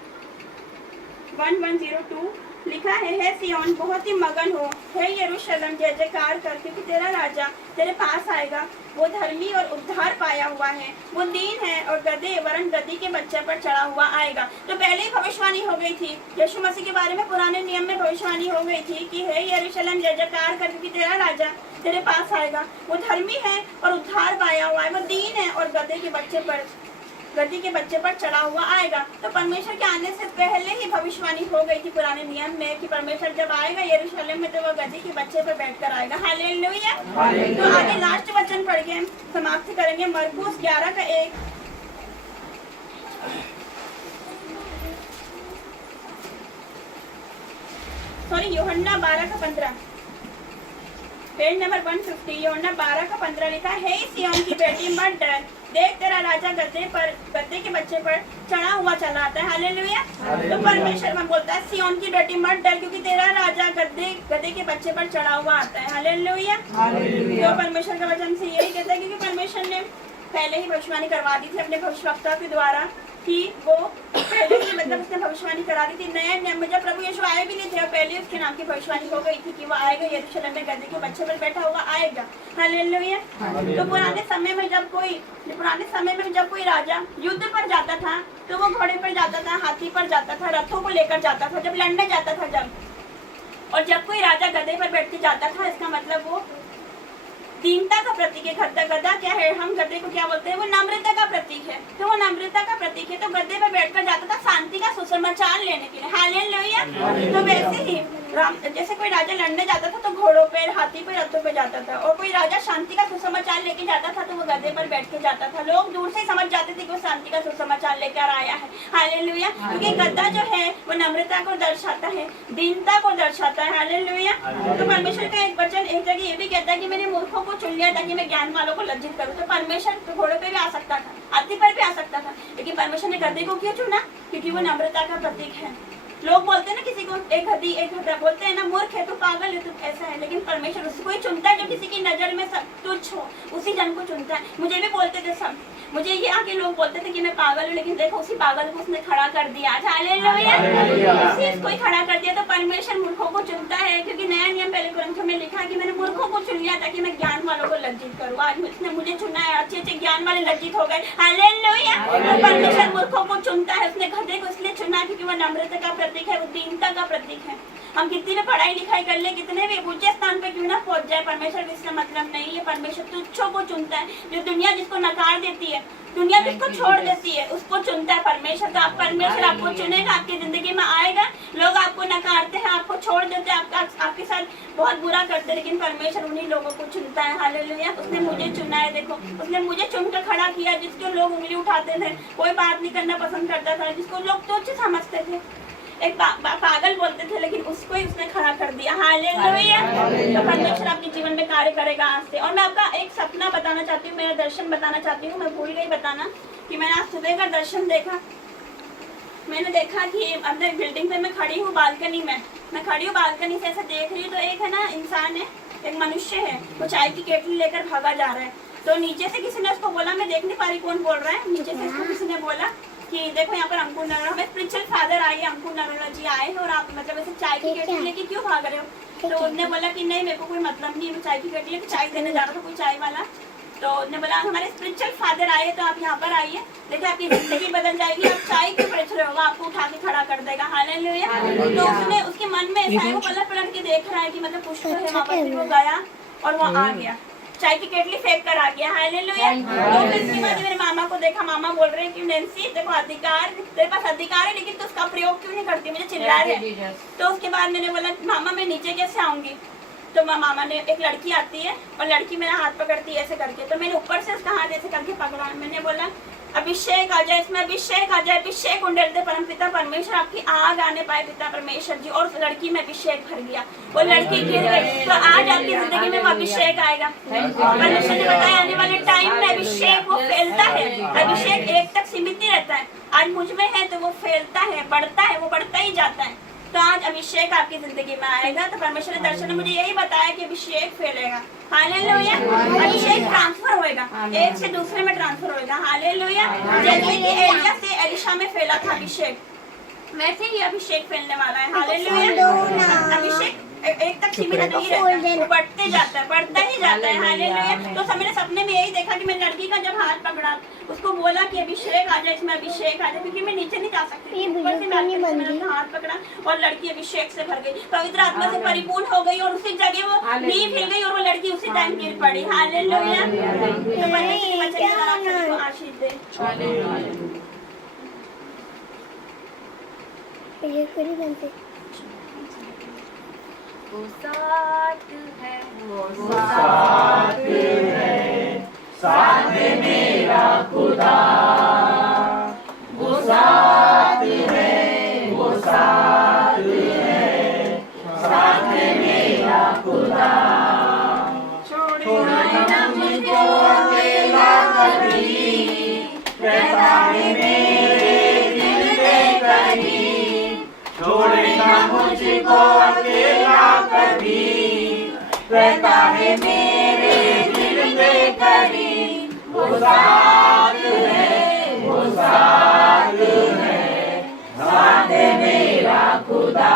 1102 लिखा है, हे सिय्योन बहुत ही मगन हो, हे यरूशलेम जय जयकार कर, क्योंकि तेरा राजा तेरे पास आएगा। वो धर्मी और उद्धार पाया हुआ है, वो दीन है और गधे वरन गधी के बच्चे पर चढ़ा हुआ आएगा। तो पहले ही भविष्यवाणी हो गई थी यीशु मसीह के बारे में, पुराने नियम में भविष्यवाणी हो गई थी कि हे यरूशलेम जय जयकार कर, क्योंकि तेरा राजा तेरे पास आएगा। वो धर्मी है और उद्धार पाया हुआ है, वो दीन है और गधी के बच्चे पर चढ़ा हुआ आएगा। तो परमेश्वर के आने से पहले ही भविष्यवाणी हो गई थी पुराने नियम में कि परमेश्वर जब आएगा यरूशलेम में तो वो गधी के बच्चे पर बैठकर आएगा। हालेलुया। तो आगे लास्ट वचन पढ़ के समाप्त करेंगे, मरकुस 11 का 1। यूहन्ना 12 का 15, पेज नंबर 150। यूहन्ना 12 का 15 लिखा है, हे सिय्योन की बेटी मत डर, देख तेरा राजा गधे के बच्चे पर चढ़ा हुआ चला आता है। हालेलुया। तो परमेश्वर में बोलता है सिय्योन की बेटी मत डर, क्योंकि तेरा राजा गधे के बच्चे पर चढ़ा हुआ आता है। हालेलुया। तो परमेश्वर का वचन से यही कहता है, क्योंकि परमेश्वर ने पहले ही भविष्यवाणी करवा दी थी अपने भविष्यवक्ता के द्वारा कि वो पहले ही मतलब उसने भविष्यवाणी करा दी थी। नए नियम में जब प्रभु यीशु आए भी नहीं थे, और पहले उसके नाम की भविष्यवाणी हो गई थी कि वो आएगा, यरूशलेम में गधे के बच्चे पर बैठा हुआ आएगा। हालेलुया। तो पुराने समय में जब कोई राजा युद्ध पर जाता था तो वो घोड़े पर जाता था, हाथी पर जाता था, रथों को लेकर जाता था, जब लड़ने जाता था जब, और जब कोई राजा गधे पर बैठ के जाता था, इसका मतलब वो दीनता का प्रतीक है। गधा क्या है? हम गधे को क्या बोलते हैं? वो नम्रता का प्रतीक है। तो वो नम्रता का प्रतीक है, तो गधे पर बैठकर जाता था शांति का सुसमाचार लेने के लिए। हालेलुया। तो वैसे ही जैसे कोई राजा लड़ने जाता था तो घोड़ों पर, हाथी पर, रथों पर जाता था, और कोई राजा शांति का सुसमाचार लेके जाता था तो वो गधे पर बैठ के जाता था। लोग दूर से समझ जाते थे कि वो शांति का सुसमाचार लेकर आया है। हालेलुया। क्योंकि गधा जो है वो नम्रता को दर्शाता है, दीनता को दर्शाता है। हालेलुया। तो परमेश्वर का एक वचन एक जगह ये भी कहता है कि मेरे मूर्खों को चुन लिया ताकि मैं ज्ञान वालों को लज्जित करूं। तो परमेश्वर घोड़े पे भी आ सकता था, हाथी पर भी आ सकता था, लेकिन परमेश्वर ने गधे को क्यों चुना? क्योंकि वो नम्रता का प्रतीक है। लोग बोलते हैं ना किसी को एक गधी एक गधा, बोलते हैं ना मूर्ख है, तो पागल है, तो ऐसा है, लेकिन परमेश्वर उसको ही चुनता है जो किसी की नजर में सब तुच्छ हो, उसी जन को चुनता है। मुझे भी बोलते थे सब, मुझे ये आके लोग बोलते थे कि मैं पागल हूँ, लेकिन देखो उसी पागल को उसने खड़ा कर दिया। हालेलुया। उसी इसको ही खड़ा कर दिया। तो परमेश्वर मूर्खों को चुनता है, क्योंकि नया नियम पहले ग्रंथों में लिखा है कि मैंने मूर्खों को चुन लिया ताकि मैं ज्ञान वालों को लज्जित करूँ। आज उसने मुझे चुना है, अच्छे अच्छे ज्ञान वाले लज्जित हो गए। हालेलुया। तो परमेश्वर मूर्खों को चुनता है, उसने गधे को इसलिए चुना क्योंकि वो नम्रता का प्रतीक है, वो दीनता का प्रतीक है। हम कितनी भी पढ़ाई लिखाई कर ले, कितने भी ऊंचे स्थान पे क्यों ना पहुंच जाए, परमेश्वर इसका मतलब नहीं है। परमेश्वर तुच्छों को चुनता है। जो दुनिया जिसको नकार देती है, दुनिया जिसको छोड़ देती है, उसको चुनता है परमेश्वर। तो परमेश्वर आपको चुनेगा, आपकी जिंदगी में आएगा। लोग आपको नकारते हैं, आपको छोड़ देते हैं, आपके साथ बहुत बुरा करते हैं, लेकिन परमेश्वर उन्हीं लोगों को चुनता है। हालेलुया। उसने मुझे चुना है। देखो उसने मुझे चुनकर खड़ा किया। जिसको लोग उंगली उठाते थे, कोई बात नहीं करना पसंद करता था, जिसको लोग तुच्छ समझते थे, एक पागल बोलते थे, लेकिन उसको ही उसने खड़ा कर दिया। हालेलुया। तो परमेश्वर आपके जीवन में कार्य करेगा आज से। और मैं आपका एक सपना बताना चाहती हूँ, मेरा दर्शन बताना चाहती हूँ। मैं भूल गई बताना कि मैंने आज सुबह का दर्शन देखा। मैंने देखा कि अंदर बिल्डिंग पे मैं खड़ी हूँ, बालकनी में मैं खड़ी हूँ, बालकनी से ऐसे देख रही हूँ, तो एक है ना इंसान है, एक मनुष्य है, वो चाय की केटली लेकर भागा जा रहा है। तो नीचे से किसी ने उसको बोला, मैं देख नहीं पा रही कौन बोल रहा है, नीचे से उसको किसी ने बोला कि देखो यहाँ पर अंकुर नरोला, हमें स्पिरिचुअल फादर आए, अंकुर नरोला जी आए हैं, और आप मतलब ऐसे चाय की केटली लेके क्यों भाग रहे हो? तो उसने बोला कि नहीं, मेरे को कोई मतलब नहीं, मैं चाय की केटली लेके चाय देने जा रहा था, कोई चाय वाला। तो उसने बोला हमारे स्पिरिचुअल फादर आए, तो आप यहाँ पर आइए, देखिए आपकी जिंदगी बदल जाएगी, आप चाय क्यों परेशान होगा, आपको उठा के खड़ा कर देगा। हालेलुया। तो उसने उसके मन में ऐसा है, वो पलट पलट के देख रहा है कि मतलब कुछ तो है वहाँ पर। फिर वो गया और वो आ गया। चाय की केटली फेंक कर आ गया। हालेलुया। तो फिर इसके बाद मेरे मामा को देखा, मामा बोल रहे हैं कि नैंसी देखो अधिकार, तेरे पास अधिकार है लेकिन तू उसका प्रयोग क्यों नहीं करती, मुझे चिल्ला रहे हैं। तो उसके बाद मैंने बोला मामा मैं नीचे कैसे आऊंगी, तो मामा ने, एक लड़की आती है और लड़की मेरा हाथ पकड़ती है ऐसे करके, तो मैंने ऊपर से उसका हाथ ऐसे करके पकड़ा, मैंने बोला अभिषेक आ जाए, इसमें अभिषेक आ जाए, अभिषेक उंडेल दे परमपिता परमेश्वर, आपकी आग आने पाए पिता परमेश्वर जी। और उस लड़की में अभिषेक भर गया, वो लड़की गिर गई। तो आज आपकी जिंदगी में वो अभिषेक आएगा। परमेश्वर ने बताया आने वाले टाइम में अभिषेक वो फैलता है, अभिषेक एक तक सीमित नहीं रहता है। आज मुझ में है तो वो फैलता है, बढ़ता है, वो बढ़ता ही जाता है। तो आज अभिषेक आपकी जिंदगी में आएगा। तो परमेश्वर ने दर्शन में मुझे यही बताया कि अभिषेक फैलेगा। हालेलुया। अभिषेक ट्रांसफर होएगा, एक से दूसरे में ट्रांसफर होएगा। हालेलुया। जैसे कि एलिया से एलिशा में फैला था अभिषेक, वैसे ही अभिषेक फैलने वाला है। हालेलुया। अभिषेक एक तक सीमित नहीं रहता, वो बढ़ते जाता है, बढ़ता ही जाता है। हालेलुया। तो मैंने सपने में यही देखा कि मैं लड़की का जब हाथ पकड़ा, उसको बोला कि अभिषेक आ जाए, इसमें अभिषेक आ जाए, क्योंकि मैं नीचे नहीं जा सकती, ऊपर से मैंने उसका हाथ पकड़ा और लड़की अभिषेक से भर गई, पवित्र आत्मा से परिपूर्ण हो गई और उसी जगह वो नींव हिल गई और वो लड़की उसी टाइम गिर पड़ी। हालेलुया। तो परमेश्वर के वचन के द्वारा आप सभी को आशीष दे। वो साथ है, वो साथ है, साथ है मेरा खुदा, वो साथ है, वो साथ है, साथ है मेरा खुदा। छोड़ना मुझको अकेला कभी, रहता है मेरे दिल में कहीं, छोड़ना मुझको अकेला कभी, रहता है मेरे दिल में करीब। वो साथ है, वो साथ है, साथ है मेरा खुदा,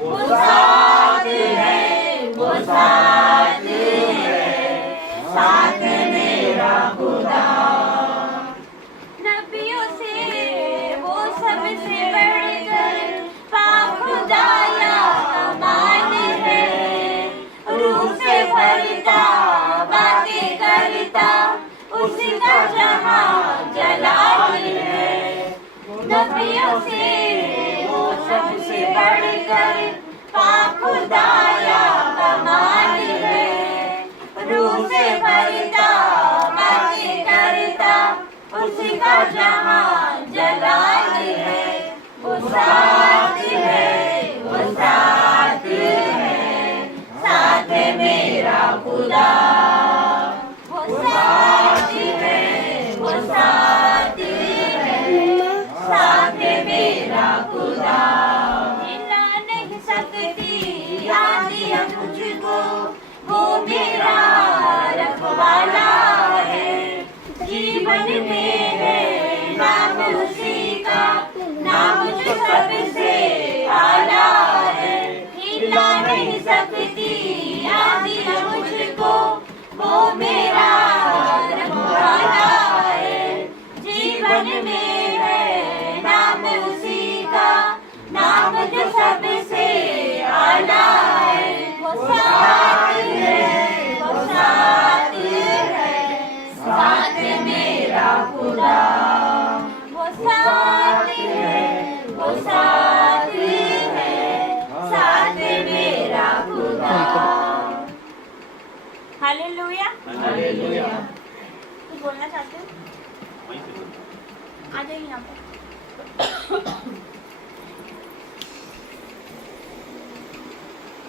वो साथ है, वो साथ है, साथ है मेरा खुदा। नबियों से वो सबसे बढ़कर पाक खुदाया मान है, रूह से भरता बातें करता उसका जहां जलाल है। नबियों से वो सबसे बढ़कर पाक खुदाया मान है, रूह से भरता बातें करता उसका जहां जलाल है। वो साथ है, वो साथ है, साथ है मेरा खुदा, वो साथ है, वो साथ है, साथ है मेरा खुदा। हिला नहीं सकती आदिया मुझको, वो मेरा रखवाला है। जीवन में है नाम उसी का, नाम जो सबसे आला है। हिला नहीं सकती आदिया मुझको, वो मेरा रखवाला है। जीवन में है नाम उसी का, नाम जो सबसे आला है। वो साथ है, वो साथ है, साथ है मेरा खुदा, वो साथ है, वो साथ है, साथ है मेरा खुदा। हालेलुया। हालेलुया। कुछ बोलना चाहते हो? आ जाइए यहाँ पे।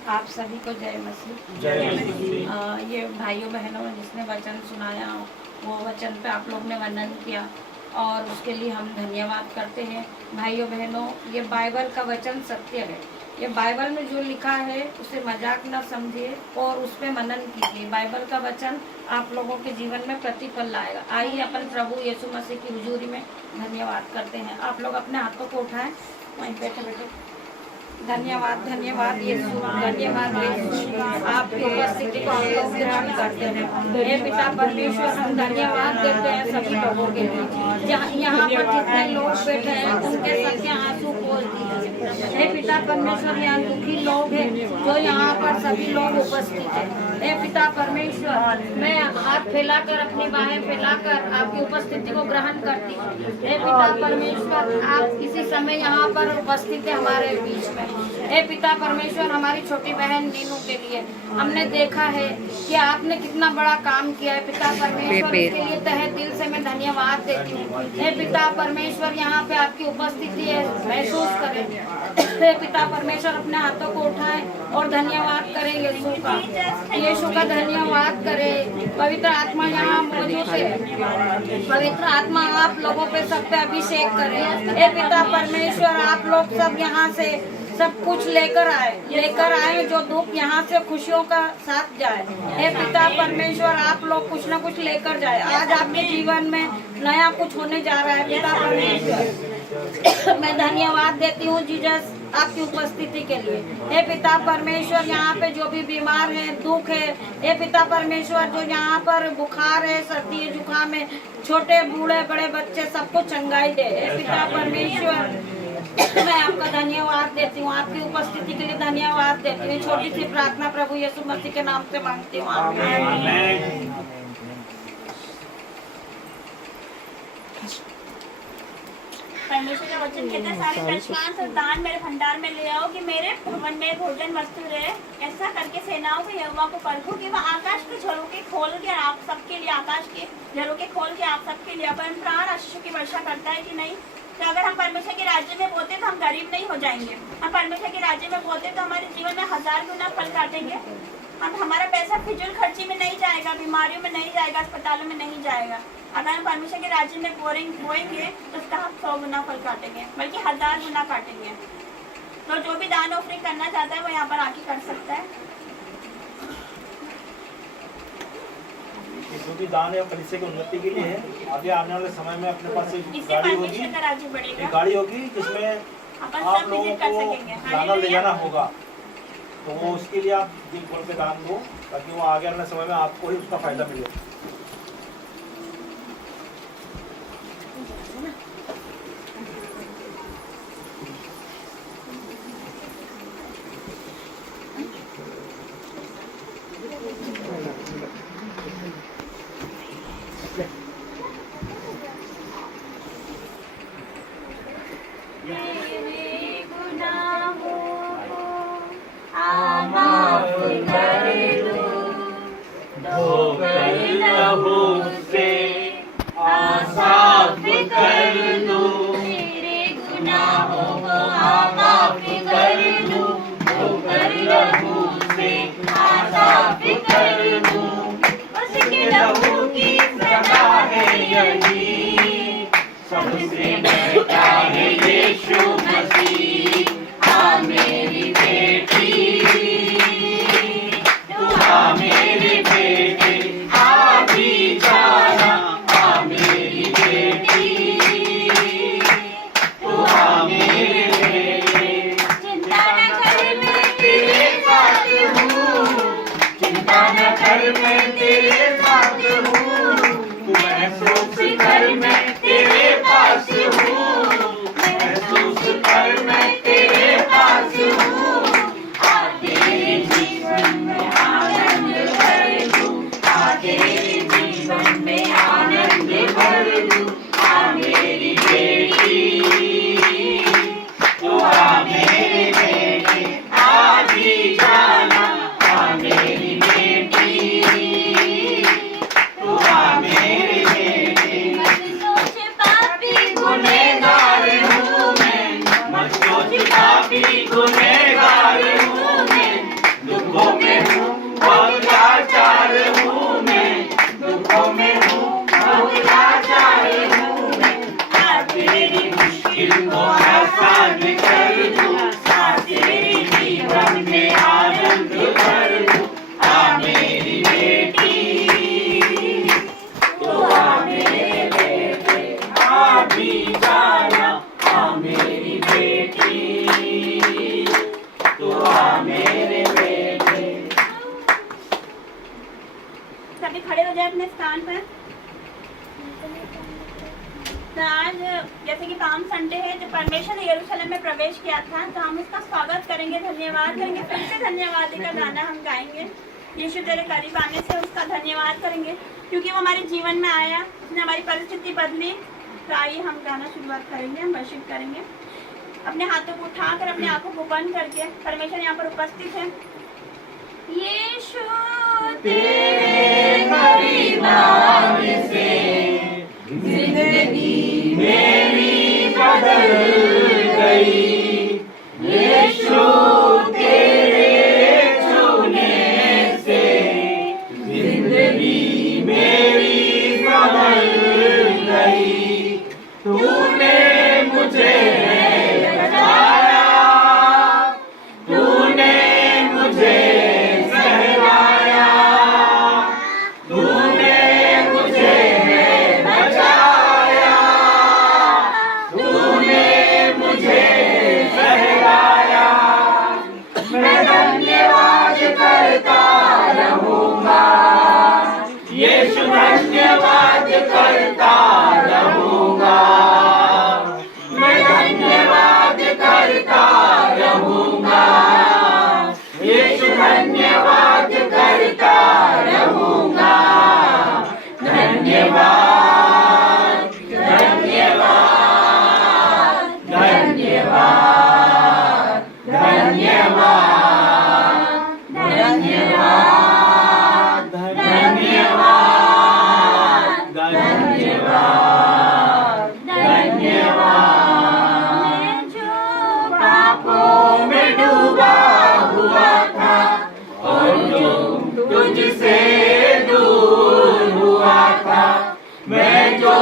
आप सभी को जय मसीह। जय मसीह। ये भाइयों बहनों ने जिसने वचन सुनाया, वो वचन पे आप लोग ने वंदन किया और उसके लिए हम धन्यवाद करते हैं। भाइयों बहनों, ये बाइबल का वचन सत्य है। ये बाइबल में जो लिखा है उसे मजाक न समझिए और उस पर मनन कीजिए। बाइबल का वचन आप लोगों के जीवन में प्रतिफल लाएगा। आइए अपन प्रभु यीशु मसीह की हुजूरी में धन्यवाद करते हैं। आप लोग अपने हाथों को उठाएं, वहीं बैठे बैठे। धन्यवाद, धन्यवाद यीशु, धन्यवाद यीशु, आपकी उपस्थिति को हम लोग ग्रहण करते हैं। हे पिता परमेश्वर, हम धन्यवाद देते हैं सभी लोगों के लिए जहाँ यहाँ पर जितने लोग बैठे हैं उनके सबके आंसू पोंछ दीजिए। हे पिता परमेश्वर, यहाँ भी लोग हैं जो यहाँ पर सभी लोग उपस्थित हैं। हे पिता परमेश्वर, मैं हाथ फैलाकर अपनी बाहें फैलाकर आपकी उपस्थिति को ग्रहण करती हूँ। हे पिता परमेश्वर, आप इसी समय यहाँ पर उपस्थित है हमारे बीच में। हे पिता परमेश्वर, हमारी छोटी बहन नीनू के लिए हमने देखा है कि आपने कितना बड़ा काम किया है। पिता परमेश्वर, इसके लिए तहे दिल से मैं धन्यवाद देती हूँ। हे पिता परमेश्वर, यहाँ पे आपकी उपस्थिति है महसूस करें। हे पिता परमेश्वर, अपने हाथों को उठाएं और धन्यवाद करें यीशु का। यीशु का धन्यवाद करें। पवित्र आत्मा यहाँ मौजूद है। पवित्र आत्मा आप लोगों पे सब पे अभिषेक करें। हे पिता परमेश्वर, आप लोग सब यहाँ से सब कुछ लेकर आए जो दुख यहाँ से खुशियों का साथ जाए। हे पिता परमेश्वर, आप लोग कुछ न कुछ लेकर जाए। आज आपके जीवन में नया कुछ होने जा रहा है। पिता परमेश्वर, मैं धन्यवाद देती हूँ जीसस आपकी उपस्थिति के लिए। हे पिता परमेश्वर, यहाँ पे जो भी बीमार है, दुख है, हे पिता परमेश्वर, जो यहाँ पर बुखार है, सर्दी है, जुकाम है, छोटे बूढ़े बड़े बच्चे सबको चंगाई दे। हे पिता परमेश्वर, मैं आपका धन्यवाद देती हूँ, आपकी उपस्थिति के लिए धन्यवाद देती हूँ। छोटी सी प्रार्थना प्रभु यीशु मसीह के नाम से मांगती हूँ, आमीन। परमेश्वर का वचन कहता है, सारे दशमांश और दान मेरे भंडार में ले आओ कि मेरे भवन में भोजन वस्तु रहे। ऐसा करके सेनाओं के यहोवा को परखो कि वह आकाश के झरोखे खोल के आप सबके लिए, आकाश के झरोखे खोल के आप सबके लिए अपन प्राण आशीष की वर्षा करता है कि नहीं। तो अगर हम परमेश्वर के राज्य में बोते तो हम गरीब नहीं हो जाएंगे। हम परमेश्वर के राज्य में बोते तो हमारे जीवन में 1000 गुना फल काटेंगे। हम हमारा पैसा फिजूल खर्ची में नहीं जाएगा, बीमारियों में नहीं जाएगा, अस्पतालों में नहीं जाएगा। अगर हम परमेश्वर के राज्य में बोएंगे तो उसका हम 100 गुना फल काटेंगे, बल्कि 1000 गुना काटेंगे। तो जो भी दान ऑफरिंग करना चाहता है वो यहाँ पर आके कर सकता है। जो भी दान या कलीसिया की उन्नति के लिए है, आगे आने वाले समय में अपने पास एक इससे गाड़ी होगी, परमेश्वर का राज्य बढ़ेगा। एक गाड़ी होगी जिसमें अपन आप सब लोगों विजिट कर को सकेंगे। लाना ले जाना हालेलुया। होगा। तो वो उसके लिए आप दिल खोल के दान दो, ताकि वो आगे आने समय में आपको ही उसका फायदा मिले। आज जैसे कि पाम संडे है, तो परमेश्वर ने यरूशलेम में प्रवेश किया था, तो हम इसका स्वागत करेंगे, धन्यवाद करेंगे, फिर से धन्यवाद का गाना हम गाएंगे। यीशु तेरे करीब आने से उसका धन्यवाद करेंगे, क्योंकि वो हमारे जीवन में आया, उसने हमारी परिस्थिति बदली। तो आइए हम गाना शुरुआत करेंगे, हम वर्शिप करेंगे। अपने हाथों को उठाकर, अपने आंखों को बंद करके, परमेश्वर यहाँ पर उपस्थित है। यीशु तेरे करीब आने से जिंदगी मेरी बदल गई, यीशु तेरे छूने से जिंदगी मेरी बदल गई। तूने मुझे बचाया, तूने मुझे सहलाया, तूने मुझे बचाया, तूने मुझे सहलाया। मैं धन्यवाद करता रहूँगा, यीशु धन्यवाद करता रहूँगा, मैं धन्यवाद करता रहूँगा, यीशु धन्यवाद करता रहूँगा। धन्यवाद धन्यवाद धन्यवाद धन्यवाद धन्यवाद धन्यवाद धन्यवाद धन्यवाद। जो पापों में डूबा हुआ था और जो तुझसे दूर हुआ था, मैं जो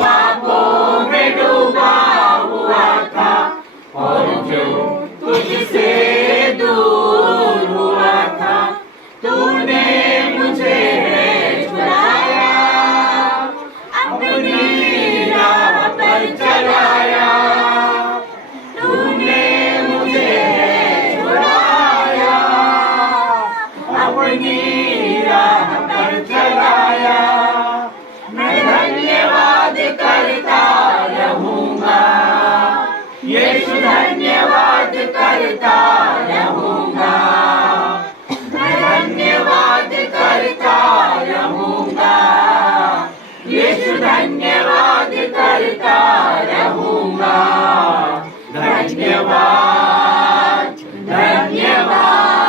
पापों में डूबा हुआ था और जो तुझसे दूर हुआ था, तूने मुझे छुड़ाया, अपनी राह पर चलाया, तूने मुझे छुड़ाया, अपनी राह पर चलाया। मैं धन्यवाद करता रहूँगा, यीशु धन्यवाद करता रहूँगा, मैं धन्यवाद करता रहूँगा, यीशु धन्यवाद करता रहूँगा। धन्यवाद धन्यवाद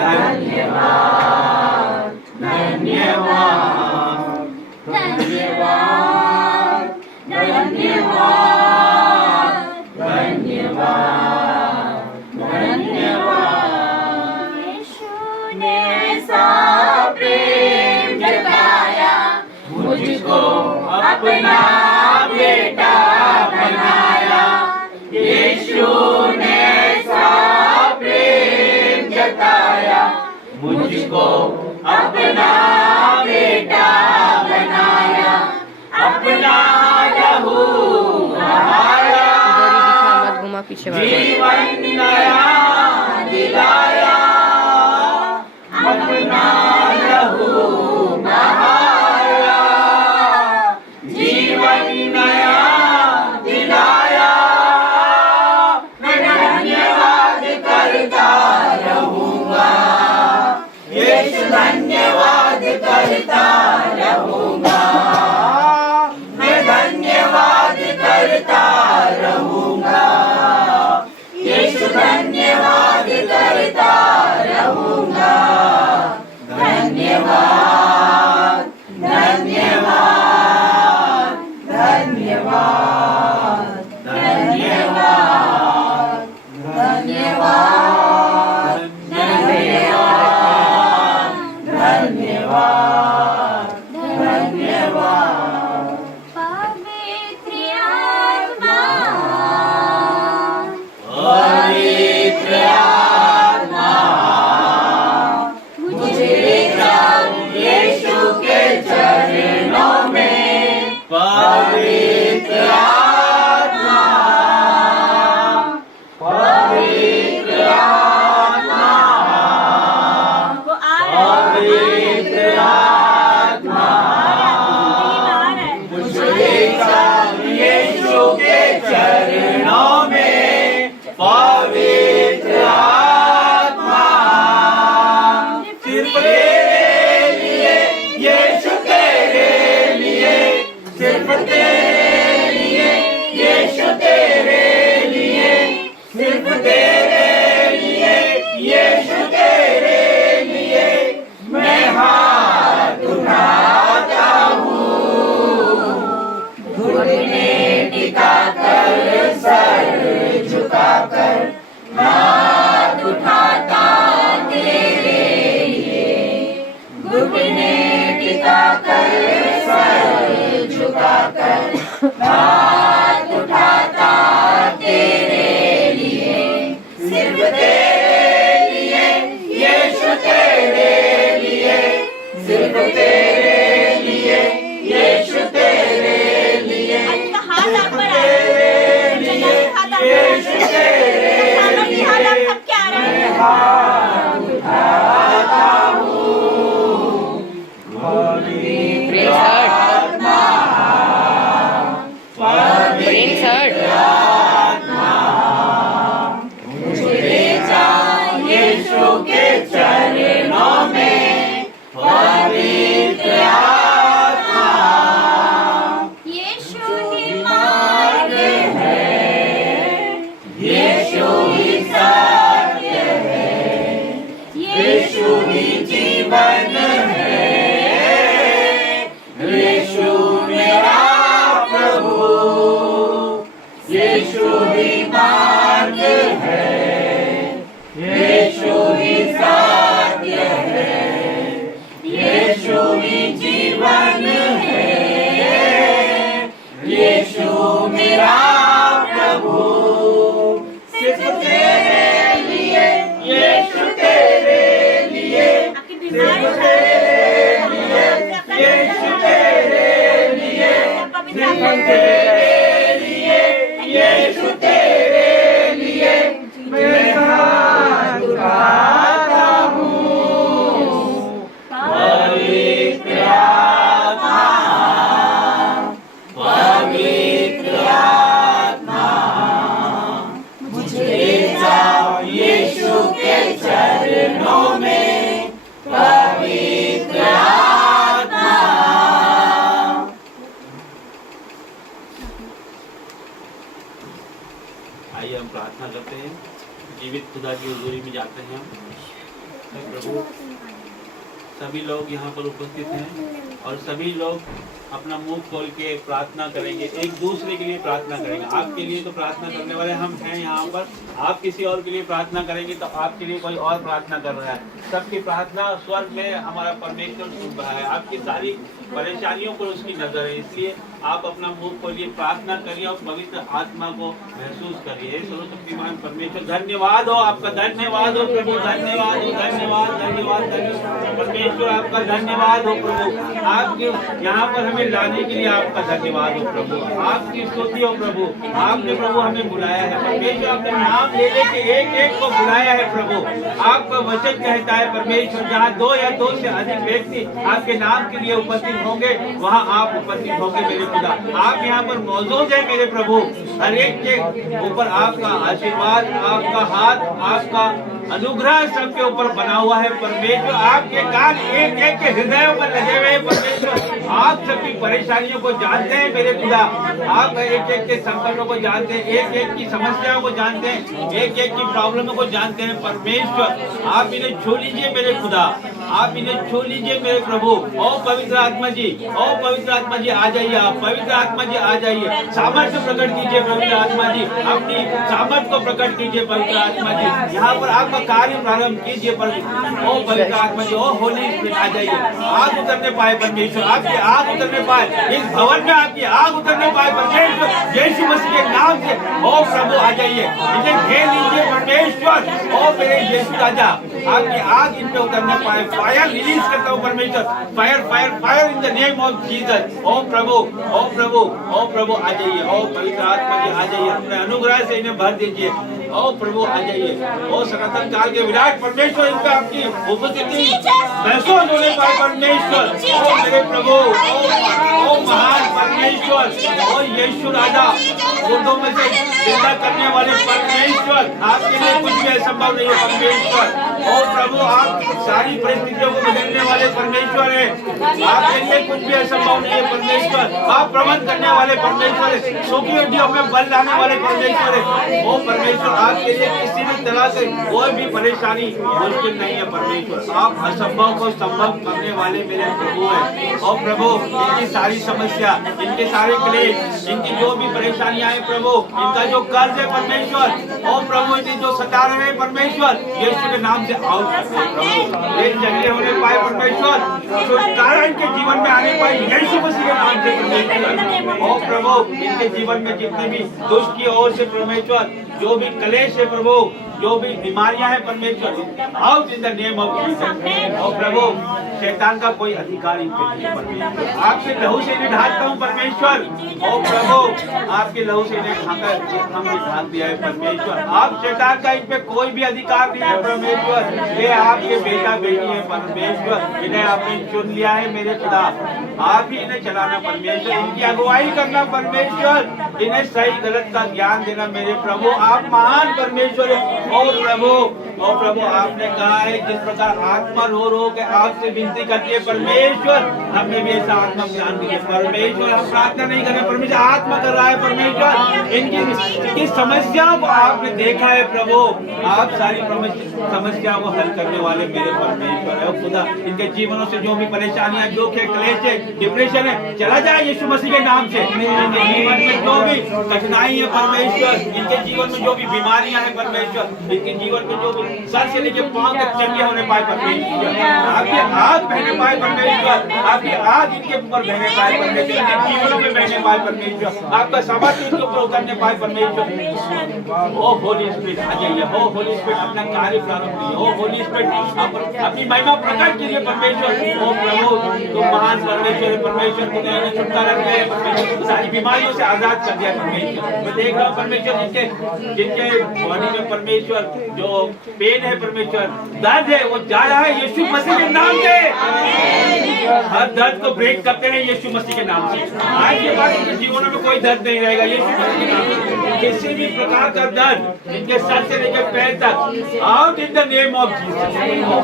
धन्यवाद धन्यवाद धन्यवाद धन्यवाद धन्यवाद धन्यवाद। यीशु ने ऐसा प्रेम जताया, मुझको अपना बेटा बनाया। यीशु ने ऐसा प्रेम जताया, मुझको अपना बेटा बनाया, अपना लहू बहाया, जीवन नया दिलाया, अपना लहू बहाया, जीवन नया दिलाया। मैं धन्यवाद करता रहूँगा, यीशु धन्यवाद करता रहूँगा, मैं धन्यवाद करता रहूँगा, यीशु धन्यवाद करता रहूँगा। धन्यवाद धन्यवाद धन्यवाद धन्यवाद धन्यवाद धन्यवाद धन्यवाद। पवित्र आत्मा, पवित्र आत्मा, मुझे यीशु के चरणों में। पवित्र आत्मा, पवित्र अच्छा, हाथ आप पर आ रहे हैं। हाथ आप पर आ रहे हैं। दोनों की हाथ आप सबके आ रहे हैं। यीशु ही मार्ग यीशु ही जीवन यीशु मेरा प्रभु, यीशु ही मार्ग है, यीशु ही सत्य है, यीशु ही जीवन है, यीशु मेरा प्रभु। सिर्फ तेरे लिए, यीशु तेरे लिए, आपकी बीमारी तेरे लिए, यीशु तेरे लिए, सिर्फ तेरे लिए, यीशु तेरे लिए मैं हाथ उठाता हूँ। पवित्र आत्मा, पवित्र आत्मा, मुझे ले जाओ यीशु के चरणों में। पवित्र आत्मा, आइए हम प्रार्थना करते हैं, जीवित खुदा की हुजूरी में जाते हैं। प्रभु, सभी लोग यहाँ पर उपस्थित हैं और सभी लोग अपना मुंह खोल के प्रार्थना करेंगे, एक दूसरे के लिए प्रार्थना करेंगे। आपके लिए तो प्रार्थना करने वाले हम हैं यहाँ पर, आप किसी और के लिए प्रार्थना करेंगे तो आपके लिए कोई और प्रार्थना कर रहा है। सबकी प्रार्थना स्वर्ग में हमारा परमेश्वर सुन रहा है। आपकी सारी परेशानियों पर उसकी नजर है, इसलिए आप अपना मुंह खोलिए, प्रार्थना करिए और पवित्र आत्मा को महसूस करिए। सर्वशक्तिमान परमेश्वर, धन्यवाद हो आपका, धन्यवाद हो प्रभु, धन्यवाद हो, धन्यवाद धन्यवाद धन्यवाद परमेश्वर, आपका धन्यवाद हो प्रभु। आपके यहाँ पर हमें लाने के लिए आपका धन्यवाद हो प्रभु, आपकी स्तुति हो प्रभु। आपने प्रभु हमें बुलाया है परमेश्वर, आपने नाम ले लेके एक एक को बुलाया है प्रभु। आपका वचन कहता है परमेश्वर, जहाँ 2 या 2 से अधिक व्यक्ति आपके नाम के लिए उपस्थित होंगे, वहाँ आप उपस्थित होंगे मेरे खुदा। आप यहाँ पर मौजूद है मेरे प्रभु। हर एक के ऊपर आपका आशीर्वाद, आपका हाथ, आपका अनुग्रह सबके ऊपर बना हुआ है परमेश्वर। आपके कान एक एक के हृदयों पर लगे हुए हैं परमेश्वर। आप सबकी परेशानियों को जानते हैं मेरे खुदा, आप एक एक के संकटों को जानते हैं, एक एक की समस्याओं को जानते हैं, एक एक की प्रॉब्लमों को जानते हैं परमेश्वर। आप इन्हें छू लीजिए मेरे खुदा, आप इन्हें छू लीजिए मेरे प्रभु। ओ पवित्र आत्मा जी, ओ पवित्र आत्मा जी आ जाइए, आप पवित्र आत्मा जी आ जाइए, सामर्थ्य प्रकट कीजिए पवित्र आत्मा जी, अपनी सामर्थ्य को प्रकट कीजिए पवित्र आत्मा जी। यहाँ पर आपका कार्य प्रारंभ कीजिए ओ पवित्र आत्मा जी, ओ होली स्पिरिट आ जाइए। आग उतरने पाए परमेश्वर, आपकी आग उतरने पाए इस भवन में, आपकी आग उतरने पाए परमेश्वर यीशु मसीह के नाम से। ओ प्रभु आ जाइए, इन्हें घेर लीजिए परमेश्वर। ओ मेरे यीशु राजा, आपकी आग इन पे उतरने पाए। फायर रिलीज करता हूँ परमेश्वर, fire fire fire in the name of Jesus. ओ प्रभु, ओ प्रभु, ओ प्रभु आ जाइए। ओ पवित्र आत्मा जी आ जाइए, अपने अनुग्रह से इन्हें भर दीजिए। ओ प्रभु आ जाइए। ओ सनातन काल के विराट परमेश्वर, इनका आपकी उपस्थिति महसूस होने पाए परमेश्वर। ओ मेरे प्रभु, ओ महान परमेश्वर, ओ यीशु राजा, मुर्दों में से जिंदा करने वाले परमेश्वर, आपके लिए कुछ भी असंभव नहीं है परमेश्वर। ओ प्रभु, आप सारी परिस्थितियों को बदलने वाले परमेश्वर है, आपके लिए कुछ भी असंभव नहीं है परमेश्वर। आप प्रबंध करने वाले परमेश्वर है, सूखी हड्डियों में बल लाने वाले परमेश्वर है। ओ परमेश्वर, आपके लिए किसी भी तरह से कोई भी परेशानी मुश्किल नहीं है परमेश्वर। आप असंभव को संभव करने वाले मेरे प्रभु हैं। और प्रभु, इनकी सारी समस्या, इनके सारे क्लेश, इनकी जो भी परेशानियां हैं प्रभु, इनका जो कर्ज है परमेश्वर, और प्रभु इन्हें जो सता रहे हैं परमेश्वर, यीशु के नाम से आउट करते हैं प्रभु। एक झगड़े होने पाए परमेश्वर, छुटकारा इनके जीवन में आने पाए यीशु मसीह के नाम से परमेश्वर। और प्रभु, इनके जीवन में जितने भी दुष्ट की ओर से परमेश्वर जो भी क्लेश है प्रभु, जो भी बीमारियां हैं परमेश्वर, out in the name of Jesus. और प्रभु शैतान का कोई अधिकार इन पे नहीं है परमेश्वर, आपके लहू से इन्हें ढांकता हूँ परमेश्वर। और प्रभु आपके लहू से इन्हें ढांकर हमने ढांक दिया है परमेश्वर। आप शैतान का इन पे कोई भी अधिकार नहीं है परमेश्वर। ये आपके बेटा बेटी है परमेश्वर, इन्हें आपने चुन लिया है मेरे खुदा। आप ही इन्हें चलाना परमेश्वर, इनकी अगुवाई करना परमेश्वर, इन्हें सही गलत का ज्ञान देना मेरे प्रभु। आप महान परमेश्वर है। और प्रभु आपने कहा है जिस प्रकार आत्मा रो के आपसे विनती करती है परमेश्वर, हमें भी ऐसा आत्मा ज्ञान दीजिए परमेश्वर। हम प्रार्थना नहीं कर रहे परमेश्वर, आत्मा कर रहा है परमेश्वर। इनकी समस्याओं को आपने देखा है प्रभु, आप सारी समस्याओं को हल करने वाले मेरे परमेश्वर है। खुदा इनके जीवनों से जो भी परेशानियां, दुख है, क्लेश है, डिप्रेशन है, चला जाए यीशु मसीह के नाम से। इनके जीवन में जो भी कठिनाई है परमेश्वर, इनके जीवन में जो भी बीमारियां हैं परमेश्वर, इनके जीवन में जो भी सर से लेके पांव तक चंगे होने पाए परमेश्वर, आपकी आग बहने पाए परमेश्वर, आपकी आग इनके ऊपर बहने पाए परमेश्वर, इनके जीवनों में बहने पाए परमेश्वर, आपका सामर्थ्य इनके ऊपर उतरने पाए परमेश्वर। ओ होली स्पिरिट आ जाइए, ओ होली स्पिरिट अपना कार्य प्रारंभ कीजिए, ओ होली स्पिरिट अपनी महिमा प्रकट कीजिए परमेश्वर। ओ प्रभु तुम महान परमेश्वर है परमेश्वर, तुमने छुटकारा दिया है परमेश्वर, सारी बीमारियों से आजाद कर दिया परमेश्वर। मैं देख रहा हूँ परमेश्वर जिनके बॉडी में परमेश्वर जो पेन है परमेश्वर, दर्द है, वो जा रहा है यीशु मसीह के नाम से। हर दर्द को ब्रेक करते हैं यीशु मसीह के नाम से। आज के बाद इनके जीवनों में कोई दर्द नहीं रहेगा यीशु मसीह के नाम से। किसी भी प्रकार का दर्द इनके सर से लेकर पैर तक, out in the name of Jesus.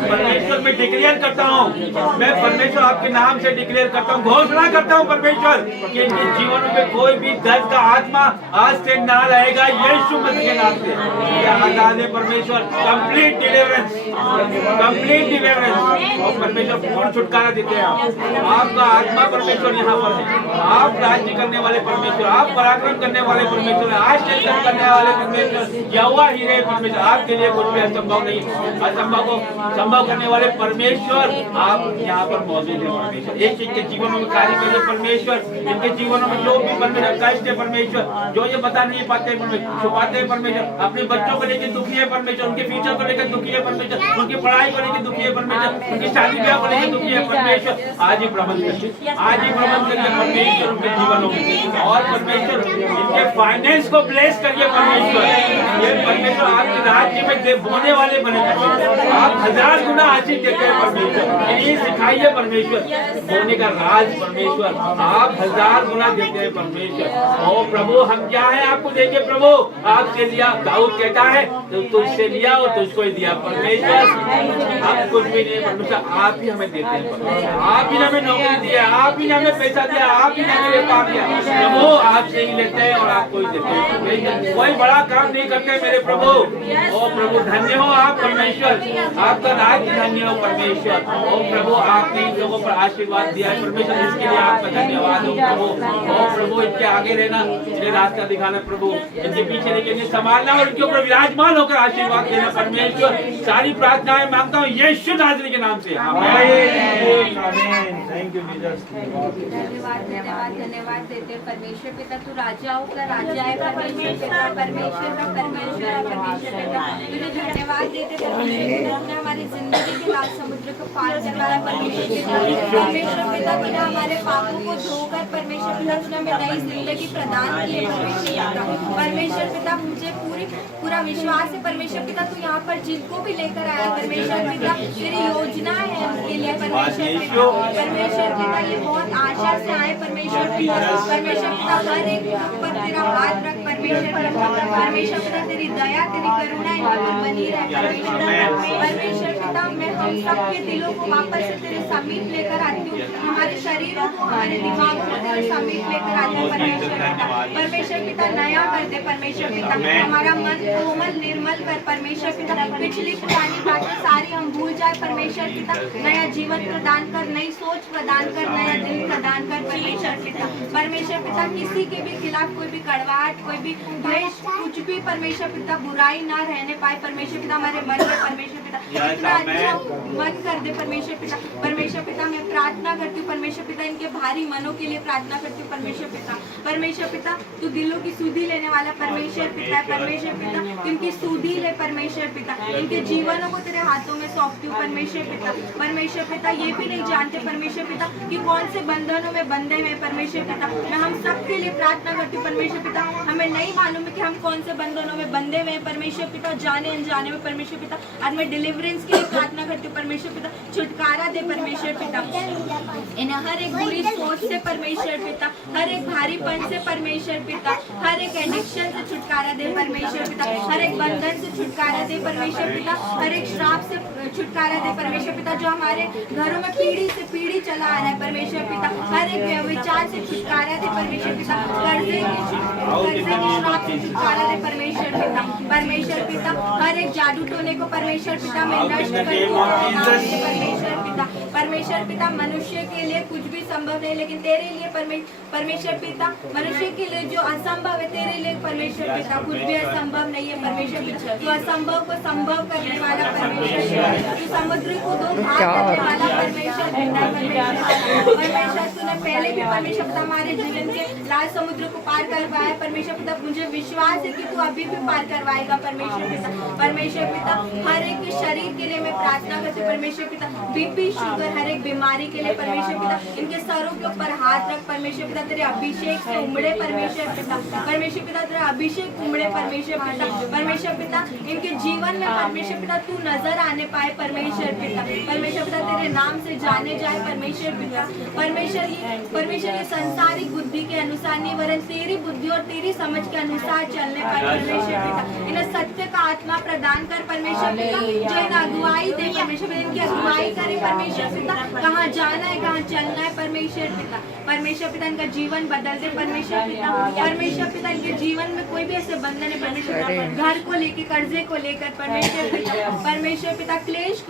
परमेश्वर मैं डिक्लेयर करता हूँ, मैं परमेश्वर आपके नाम से डिक्लेयर करता हूँ, घोषणा करता हूँ परमेश्वर कि इनके जीवनों में कोई भी दर्द का आत्मा आज से ना रहेगा यीशु मसीह के नाम से। आजाद है परमेश्वर, कंप्लीट डिलीवरेंस, कंप्लीट डिलीवरेंस। और परमेश्वर पूर्ण छुटकारा देते हैं आपका आत्मा परमेश्वर यहाँ पर है। आप राज्य करने वाले परमेश्वर, आप पराक्रम करने वाले परमेश्वर, आश्चर्य करने वाले परमेश्वर, यहोवा ही है परमेश्वर। आपके लिए कुछ भी असंभव नहीं, असंभव को संभव करने वाले परमेश्वर आप यहाँ पर मौजूद है परमेश्वर। एक इनके जीवनों में कार्य करिए परमेश्वर, इनके जीवनों में जो भी परमेश्वर कष्ट है परमेश्वर, जो ये बता नहीं पाते परमेश्वर, छुपाते हैं परमेश्वर, अपने बच्चों को लेकर दुखी है परमेश्वर, उनके फ्यूचर को लेकर दुखी है परमेश्वर, उनकी पढ़ाई को लेकर दुखी है परमेश्वर, उनकी शादी ब्याह को लेकर दुखी है परमेश्वर। आज ही प्रबंध करिए, आज ही प्रबंध करिए परमेश्वर उनके जीवनों में। और परमेश्वर इनके फाइनेंस को ब्लेस करिए परमेश्वर। ये परमेश्वर आपके राज्य में बोने वाले बने परमेश्वर, आप 1000 गुना आशीष देते हैं परमेश्वर। इन्हें सिखाइए परमेश्वर बोने का राज परमेश्वर, आप 1000 गुना देते हैं परमेश्वर। ओ प्रभु हम क्या है आपको देखे प्रभु, आपसे लिया, दाऊद कहता है तो तुझसे लिया और तुझको ही दिया परमेश्वर। हम कुछ भी नहीं परमेश्वर, आप ही हमें देते हैं परमेश्वर, आप ही हमें नौकरी दिया, आप ही हमें पैसा दिया, आप ही हमें व्यापार दिया प्रभु, आपसे ही लेते हैं और आपको ही देते हैं। कोई बड़ा काम नहीं करते मेरे प्रभु। ओ प्रभु धन्य हो आप परमेश्वर, आपका राज्य धन्य हो परमेश्वर। ओ प्रभु आपने इन लोगों पर आशीर्वाद दिया है परमेश्वर, इसके लिए आपका धन्यवाद हो प्रभु। ओ प्रभु इनके आगे रहना, इन्हें रास्ता दिखाना प्रभु, इनके पीछे लेके इन्हें संभालना और इनके ऊपर विराजमान होकर आशीर्वाद देना परमेश्वर। सारी प्रार्थनाएं मांगता हूँ यीशु नाज़री के नाम से, आमीन। Thank you Jesus. धन्यवाद धन्यवाद धन्यवाद देते परमेश्वर पिता, तू राजाओं का राजा है परमेश्वर पिता, परमेश्वर का परमेश्वर है परमेश्वर पिता। तुझे धन्यवाद देते परमेश्वर पिता, तूने हमारी जिंदगी के लाल समुद्र को पार करवाया परमेश्वर पिता। परमेश्वर पिता तूने हमारे पापों को धोकर परमेश्वर पिता तूने हमें नई जिंदगी प्रदान की है परमेश्वर पिता। परमेश्वर पिता मुझे पूरा विश्वास है परमेश्वर पिता, तू यहाँ पर जिनको भी लेकर आया परमेश्वर पिता, तेरी योजना है उनके लिए परमेश्वर पिता। परमेश्वर पिता ये बहुत आशा से आए परमेश्वर पिता, परमेश्वर पिता हर एक पर तेरा हाथ रख परमेश्वर पिता। परमेश्वर पिता तेरी दया तेरी करुणा इन पर बनी रहे परमेश्वर पिता। मैं हम सबके दिलों को वापस से तेरे समीप लेकर आती हूँ, हमारे शरीरों को हमारे दिमागों को तेरे समीप लेकर आती हूँ परमेश्वर पिता। परमेश्वर पिता नया कर दे परमेश्वर पिता, हमारा मन कोमल निर्मल कर परमेश्वर पिता। पिछली पुरानी बातें सारी हम भूल जाए परमेश्वर पिता, नया जीवन प्रदान कर, नई सोच प्रदान कर, नया दिल प्रदान कर परमेश्वर पिता। परमेश्वर पिता किसी के भी खिलाफ कोई भी कड़वाहट, कोई भी द्वेष, कुछ भी परमेश्वर पिता बुराई ना रहने पाए परमेश्वर पिता हमारे मन में परमेश्वर पिता। Yes, प्रार्थना amen. मत कर दे परमेश्वर पिता। परमेश्वर पिता मैं प्रार्थना करती हूँ परमेश्वर पिता, इनके भारी मनों के लिए प्रार्थना करती हूँ परमेश्वर पिता। परमेश्वर पिता तू दिलों की सुधि लेने वाला परमेश्वर पिता है। परमेश्वर पिता इनकी सुधि ले परमेश्वर पिता, इनके जीवनों को तेरे हाथों में सौंपती हूँ परमेश्वर पिता। परमेश्वर पिता ये भी नहीं जानते परमेश्वर पिता कि कौन से बंधनों में बंधे हुए परमेश्वर पिता। मैं हम सबके लिए प्रार्थना करती हूँ परमेश्वर पिता, हमें नहीं मालूम है कि हम कौन से बंधनों में बंधे हुए हैं परमेश्वर पिता, जाने अनजाने में परमेश्वर पिता। आज मैं डिलीवरेंस के लिए प्रार्थना करती हूँ परमेश्वर पिता, छुटकारा दे परमेश्वर पिता इन्हें हर एक बुरी सोच से परमेश्वर पिता, हर एक भारीपन से परमेश्वर पिता, हर एक एडिक्शन से छुटकारा दे परमेश्वर पिता, हर एक बंधन से छुटकारा दे परमेश्वर पिता, हर एक श्राप से छुटकारा दे परमेश्वर पिता जो हमारे घरों में पीढ़ी से पीढ़ी चला आ रहा है परमेश्वर पिता। हर एक विचार से छुटकारा दे परमेश्वर पिता, कर्जे के श्राप से छुटकारा दे परमेश्वर पिता। परमेश्वर पिता हर एक जादू टोने को परमेश्वर पिता मैं नष्ट करती हूँ परमेश्वर पिता। परमेश्वर पिता मनुष्य के लिए कुछ भी संभव नहीं, लेकिन तेरे लिए परमेश्वर पिता मनुष्य के लिए जो असंभव है तेरे लिए परमेश्वर पिता कुछ भी असंभव नहीं है परमेश्वर पिता। तू असंभव को संभव करने वाला परमेश्वर पिता, तू समुद्र को दो भाग करने वाला परमेश्वर पिता। परमेश्वर तूने पहले भी परमेश्वर पिता हमारे जीवन के लाल समुद्र को पार करवाया परमेश्वर पिता, मुझे विश्वास है कि तू अभी भी पार करवाएगा परमेश्वर पिता। परमेश्वर पिता हर एक शरीर के लिए मैं प्रार्थना करती हूँ परमेश्वर पिता, बीपी शुगर हर एक बीमारी के लिए परमेश्वर पिता, इनके सरों के ऊपर हाथ रख परमेश्वर पिता, तेरे अभिषेक से उमड़े परमेश्वर पिता। परमेश्वर पिता तेरा अभिषेक उमड़े परमेश्वर पिता। परमेश्वर पिता इनके जीवन में परमेश्वर पिता तू नजर आने पाए परमेश्वर पिता। परमेश्वर पिता तेरे नाम से जाने जाए परमेश्वर पिता। परमेश्वर ये संसारिक बुद्धि के अनुसार नहीं वरन तेरी बुद्धि और तेरी समझ के अनुसार चलने पाए परमेश्वर पिता। इन्हें सत्य का आत्मा प्रदान कर परमेश्वर पिता, जो इन अगुवाई दे परमेश्वर पिता, इनकी अगुवाई करे परमेश्वर पिता, कहाँ जाना है कहाँ चलना है परमेश्वर पिता। परमेश्वर पिता इनका जीवन बदल दे परमेश्वर पिता। परमेश्वर पिता इनके जीवन में कोई भी ऐसे बंधन है परमेश्वर पिता, घर को लेके कर्जे को लेकर परमेश्वर पिता, परमेश्वर पिता क्लेश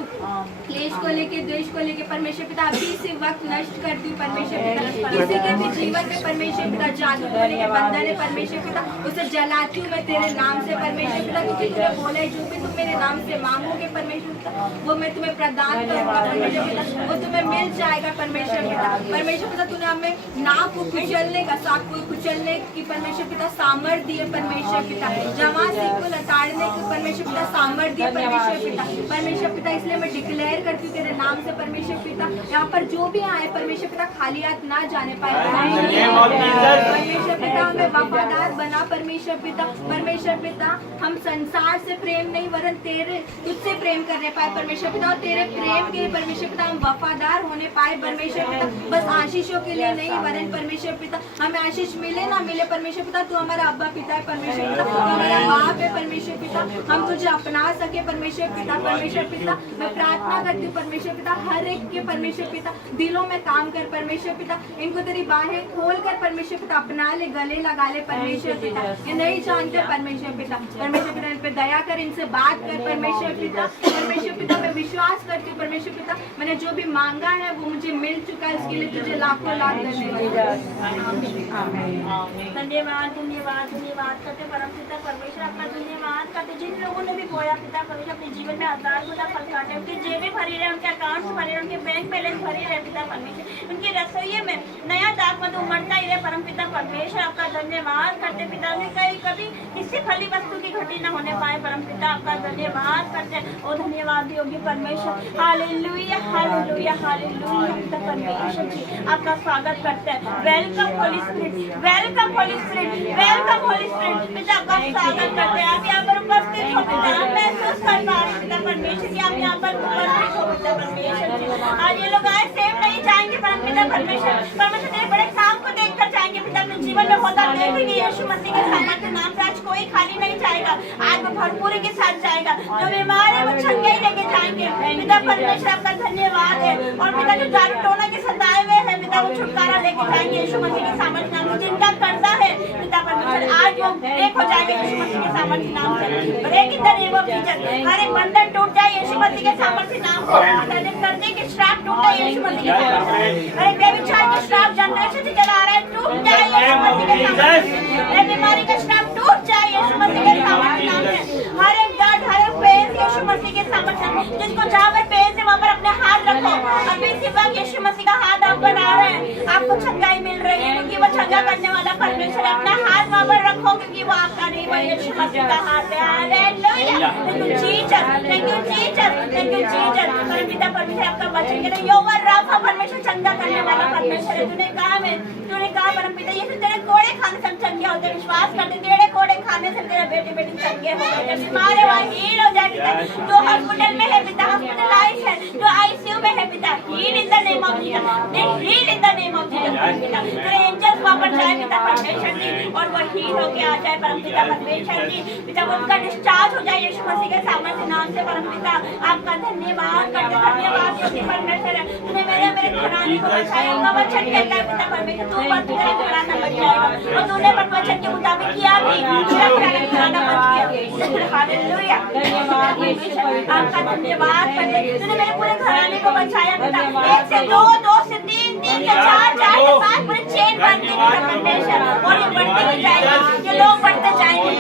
को लेके द्वेष को लेके परमेश्वर पिता अभी से वक्त नष्ट करती हूँ परमेश्वर पिता। किसी के भी जीवन में परमेश्वर पिता जादू टोने के बंधन है परमेश्वर पिता, उसे जलाती हूँ मैं तेरे नाम से परमेश्वर पिता, क्योंकि तूने बोला है जो भी तुम मेरे नाम से मांगोगे परमेश्वर पिता वो मैं तुम्हें प्रदान करूंगा परमेश्वर पिता, वो तुम्हें मिल जाएगा परमेश्वर पिता। परमेश्वर पिता तूने हमें नाव को कुचलने का सांप को कुचलने की परमेश्वर पिता सामर्थ दिए परमेश्वर पिता, जवां सिंह को लताड़ने की परमेश्वर पिता सामर्थ दिए परमेश्वर पिता। परमेश्वर पिता इसलिए मैं डिक्लेयर करती हूँ तेरे नाम से परमेश्वर पिता, यहाँ पर जो भी आए परमेश्वर पिता खाली हाथ ना जाने पाए परमेश्वर पिता, हमें वफादार बना परमेश्वर पिता। परमेश्वर पिता हम संसार से प्रेम नहीं वरन तेरे तुझसे प्रेम करने पाए परमेश्वर पिता, और तेरे प्रेम के लिए परमेश्वर पिता हम वफादार होने पाए परमेश्वर पिता। बस आशीषों के लिए नहीं वरन परमेश्वर पिता हमें आशीष मिले ना मिले परमेश्वर पिता तू हमारा अब्बा पिता है परमेश्वर पिता, तू हमारा बाप है परमेश्वर पिता, हम तुझे अपना सके परमेश्वर पिता। परमेश्वर पिता मैं प्रार्थना करती हूँ परमेश्वर पिता हर एक के परमेश्वर पिता दिलों में काम कर परमेश्वर पिता, इनको तेरी बाहें खोल कर परमेश्वर पिता अपना ले, गले लगा ले परमेश्वर पिता। ये नहीं जानते परमेश्वर पिता, परमेश्वर पिता इन पे दया कर, इनसे बात कर परमेश्वर पिता। परमेश्वर पिता मैं विश्वास करती हूँ परमेश्वर पिता मैंने जो भी मांगा है वो मुझे मिल चुका है, उसके लिए तुझे लाखों लाख धन्यवाद धन्यवाद धन्यवाद करते परम पिता परमेश्वर, आपका धन्यवाद करते जिन लोगों ने भी बोया पिता परमेश्वर अपने जीवन में हजार गुना फल काटे, उनकी जेबें भरी रहे, उनके अकाउंट भरे रहे, उनके बैंक बैलेंस भरे रहे पिता परमेश्वर, उनकी रसोई में नया दाग मत उमड़ता ही रहे परम पिता परमेश्वर। आपका धन्यवाद करते पिता में कभी किसी फली वस्तु की घटी न होने पाए परम पिता, आपका धन्यवाद करते और धन्यवाद भी होगी परमेश्वर। हालेलुया हालेलुया हालेलुया पिता परमेश्वर जी आपका स्वागत करते हैं। Welcome Holi spirit, welcome Holi spirit, welcome Holi spirit पिता आपका स्वागत करते हैं। आप यहाँ पर उपस्थित हो पिता, आप महसूस कर पा रहे पिता परमेश्वर जी आप यहाँ पर उपस्थित हो पिता परमेश्वर जी। आज ये लोग आए सेम नहीं जाएंगे परम पिता परमेश्वर, परमेश्वर तेरे बड़े काम को देखकर जाएंगे पिता, अपने जीवन में होता देखेंगे यीशु मसीह के सामर्थ्य नाम से। आज कोई खाली नहीं जाएगा, आज वो भरपूरी के साथ जाएगा, जो बीमार है वो छंगे ही लेके जाएंगे पिता परमेश्वर। आपका धन्यवाद है, और पिता जो दारू टोना के सताए हुए हैं पिता वो छुटकारा लेके जाएंगे यीशु मसीह के सामर्थ्य नाम से। जिनका कर्जा है पिता परमेश्वर आज वो ब्रेक हो जाएंगे यीशु मसीह के सामर्थ्य नाम से। Break in the name of Jesus, हर एक बंधन टूट जाए यीशु मसीह के सामर्थ्य नाम से। कर्जे के श्राप टूट जाए यीशु मसीह के सामर्थ्य, हर एक व्यभिचार के श्राप जनरेशन से चला आ रहा है टूट जाए यीशु मसीह के सामर्थ्य, बीमारी का श्राप टूट जाए यीशु मसीह के सामर्थ्य नाम से। हर एक दर्द हर एक पेन यीशु मसीह के सामर्थ्य, जिसको परमेश्वर आपका वचन कहता है यहोवा राफा परमेश्वर चंगा करने वाला परमेश्वर है। तूने कहा परमपिता यीशु तेरे कोड़े खाने से हम चंगे होते हैं। विश्वास करते तेरे कोड़े खाने से तेरे बेटे बेटी चंगे हो गए। बीमार है वहाँ हील हो जाए पिता। जो हॉस्पिटल में है पिता, हॉस्पिटलाइज है, जो आईसीयू में है पिता, heal in the name of Jesus, heal in the name of Jesus पिता। तेरे एंजल्स वहाँ पर जाए पिता परमेश्वर जी और वो हील होके आ जाए परमपिता परमेश्वर जी पिता। उनका डिस्चार्ज हो जाए यीशु मसीह के सामर्थ्य नाम से परमपिता। आपका धन्यवाद करते धन्यवाद यीशु परमेश्वर है। तूने मेरे घराने को बचाया। आपका वचन कहता है पिता परमेश्वर तू बच तेरा घराना बच जाएगा और तूने वचन के मुताबिक किया भी तेरा घराना बच गया। हालेलुया धन्यवाद परमेश्वर आपका धन्यवाद करते। तूने मेरे पूरे घराने को बचाया पिता। 1 से 2, 2 से 3, 3 से 4, 4 से 5 पूरे चेन बांध के पिता परमेश्वर और ये बढ़ते ही जाएंगे। ये लोग बढ़ते जाएंगे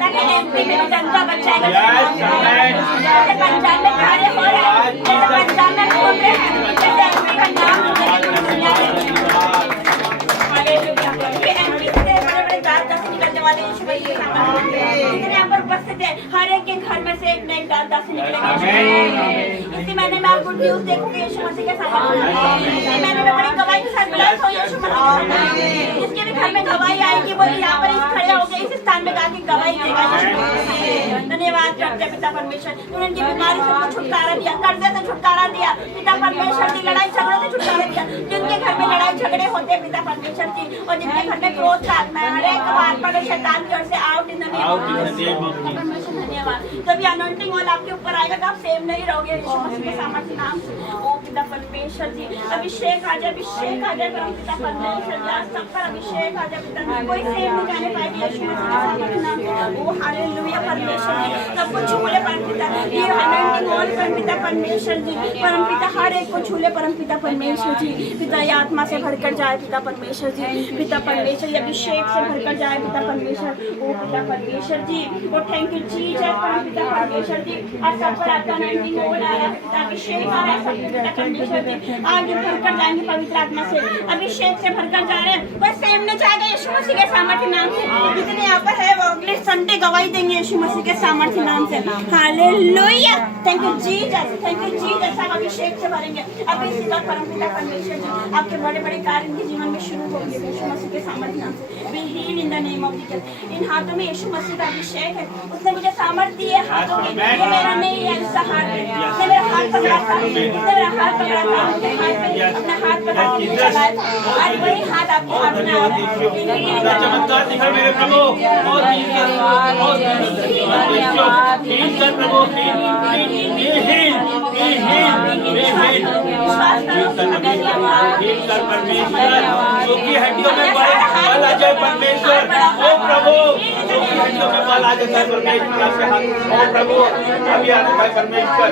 ताकि एमपी में भी दंगा बच जाएगा। जैसे पंजाब में कार्य हो रहे हैं, जैसे पंजाब में घूम रहे हैं, जैसे एमपी का नाम दुनिया ये एमपी से बड़े-बड़े दांत दस निकलने वाले यीशु मसीह के सामने जितने यहाँ पर उपस्थित है हर एक के घर में से एक न एक दांत दस निकलेंगे। इसी महीने में आप गुड न्यूज देखोगे यीशु मसीह के सामने। इसी महीने में बड़ी गवाही के साथ ब्लेस हो यीशु मसीह। जिसके भी घर में गवाही आएगी वो यहाँ पर खड़े हो गए इस स्थान में जाके गवाही देगा यीशु मसीह। धन्यवाद करते हैं पिता परमेश्वर। तूने उनकी बीमारी से छुटकारा दिया, कर्जे से छुटकारा दिया पिता परमेश्वर की लड़ाई झगड़ों से छुटकारा दिया। जिनके घर में लड़ाई झगड़े होते हैं पिता परमेश्वर जी और जिनके घर में क्रोध का आत्मा है हर एक आत्मा में शैतान की ओर से out in the name of Jesus. धन्यवाद। जब ये अनॉइंटिंग ऑयल आपके ऊपर आएगा तो आप सेम नहीं रहोगे यीशु मसीह के सामर्थ्य नाम से। ओ पिता परमेश्वर जी अभिषेक आ जाए, अभिषेक आ जाए पिता परमेश्वर जी। आज सब पर अभिषेक आ जाए पिता। कोई सेम नहीं जाने पाएगी यीशु मसीह के सामर्थ्य नाम से। ओ हालेलुया परमेश्वर जी सब कुछ छूले परमपिता। ये अनॉइंटिंग ऑयल परमपिता परमेश्वर जी परमपिता हर एक को छूले परमपिता परमेश्वर जी। पिता ये आत्मा से भरकर जाए पिता परमेश्वर जी। पिता परमेश्वर ये अभिषेक से भरकर जाए पिता परमेश्वर। ओ पिता परमेश्वर जी ओ थैंक यू जीसस पिता परमेश्वर जी। आज सब पर आपका अनॉइंटिंग ऑयल आ रहा है पिता। अभिषेक आ रहा है सब पिता परमेश्वर जी। आगे भरकर जाएंगे पवित्र आत्मा से अभिषेक से भरकर जा रहे हैं। बस सेम नहीं जाएगा यीशु मसीह के सामर्थ्य नाम से। जितने यहाँ पर है वो अगले संडे गवाही देंगे यीशु मसीह के सामर्थ्य नाम से। Hallelujah thank you Jesus, thank you Jesus. आप अभिषेक से भरेंगे अभी इसी वक्त परमपिता परमेश्वर जी आपके बड़े बड़े कार्य इनके जीवन में शुरू होंगे यीशु मसीह के सामर्थ्य नाम से। Be heal in the name of Jesus. इन हाथों में यीशु मसीह का अभिषेक है। उसने मुझे सामर्थ्य दी है हाथों में। ये मेरा नहीं है इसका हाथ है। इसने मेरा हाथ पकड़ा था, इसने मेरा हाथ पकड़ा था, अपने हाथ पे अपना हाथ पकड़ा के चलाया था। आज वही हाथ आपके हाथ में आ रहा है। चमत्कार दिखा मेरे प्रभु। बहुत जीसस प्रभु की हड्डियों में बल आ जाए परमेश्वर। ओ प्रभु की हड्डियों में बल आ जाए परमेश्वर आपके हाथ। ओ प्रभु अभी आने पाए परमेश्वर,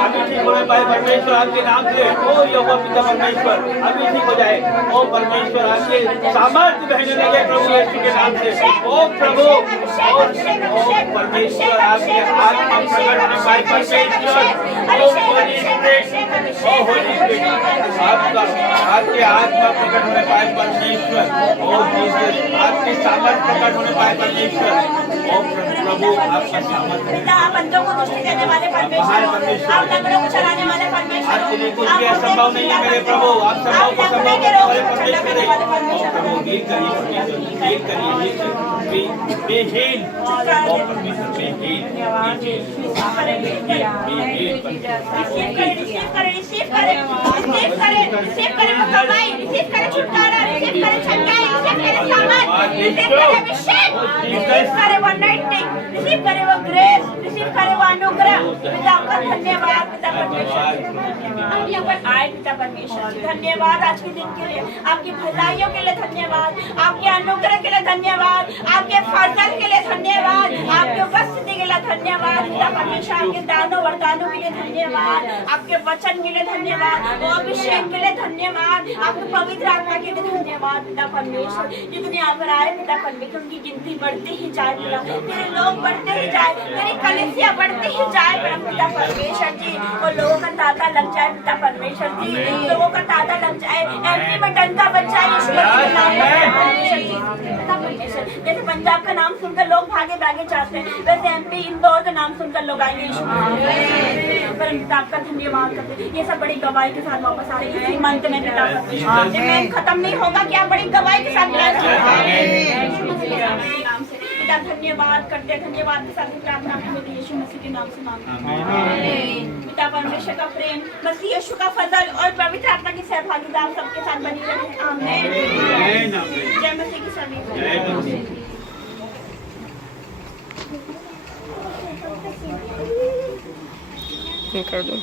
अभी ठीक हो पाए परमेश्वर आपके नाम से। ओ यहोवा पिता परमेश्वर अभी ठीक हो जाए। ओ परमेश्वर आपके सामर्थ्य बहने लगे प्रभु यीशु के नाम से। ओ प्रभु ओ परमेश्वर आपके आत्मा प्रकट होने पाए परमेश्वर। ओ होली स्पिरिट, ओ होली स्पिरिट आपका आपके आत्मा प्रकट होने पाए परमेश्वर। ओ जीसस आपकी सामर्थ्य प्रकट होने पाए परमेश्वर। ओ प्रभु आपका सामर्थ्य पिता आप अंधों को दृष्टि देने वाले परमेश्वर, आप लंगड़ों को चलाने वाले परमेश्वर, आपके लिए कुछ भी असंभव नहीं है मेरे प्रभु। आप संभव को संभव करने वाले परमेश्वर हैं। ओ प्रभु हील करिए, हील करिए, बी हील। ओ परमेश्वर बी हील, रिसीव करे कमाई, रिसीव करे छुटकारा, रिसीव करे छंटाई, रिसीव करे सामान, रिसीव करे अभिषेक, रिसीव करे वो अनॉइंटिंग, रिसीव करे वो ग्रेस, रिसीव करे वो अनुग्रह। पिता आपका धन्यवाद पिता परमेश्वर। हम यहाँ पर आए पिता परमेश्वर, धन्यवाद आज के दिन के लिए, आपकी भलाइयों के लिए धन्यवाद, आपके अनुग्रह के लिए धन्यवाद, आपके फजल के लिए धन्यवाद, आपके उपस्थिति के लिए धन्यवाद पिता परमेश्वर। आपके दानों वरदानों के लिए धन्यवाद, आपके वचन के लिए धन्यवाद, वो अभिषेक के लिए धन्यवाद, आपके पवित्र आत्मा के लिए धन्यवाद पिता परमेश्वर। जितने यहाँ पर आए पिता परमेश्वर उनकी गिनती बढ़ती ही जाए पिता, तेरे लोग बढ़ते ही जाए, तेरी कलीसिया बढ़ती ही जाए पिता परमेश्वर जी। और लोगों का तांता लग जाए पिता परमेश्वर जी, लोगों का तांता लग जाए, एमपी में डंका बच जाए यीशु मसीह के नाम में परमेश्वर जी पिता परमेश्वर। जैसे पंजाब का नाम सुनकर लोग भागे भागे जाते हैं, वैसे एमपी इंदौर का नाम सुनकर लोग आएंगे यीशु मसीह। पिता आपका धन्यवाद करते हैं। ये सब बड़ी गवाही के साथ वापस आ रहे हैं इसी मंथ में पिता आमेन। खत्म नहीं होगा कि आप बड़ी गवाही के साथ ब्लेस नाम से पिता धन्यवाद करते हैं। धन्यवाद के साथ प्रार्थना करते यीशु मसीह के नाम से मांगते हैं। पिता परमेश्वर का प्रेम, मसीह यीशु का फजल और पवित्र आत्मा की सहभागिता आप सबके साथ बनी रहे। आमीन। जय मसीह की सभी। कर दो।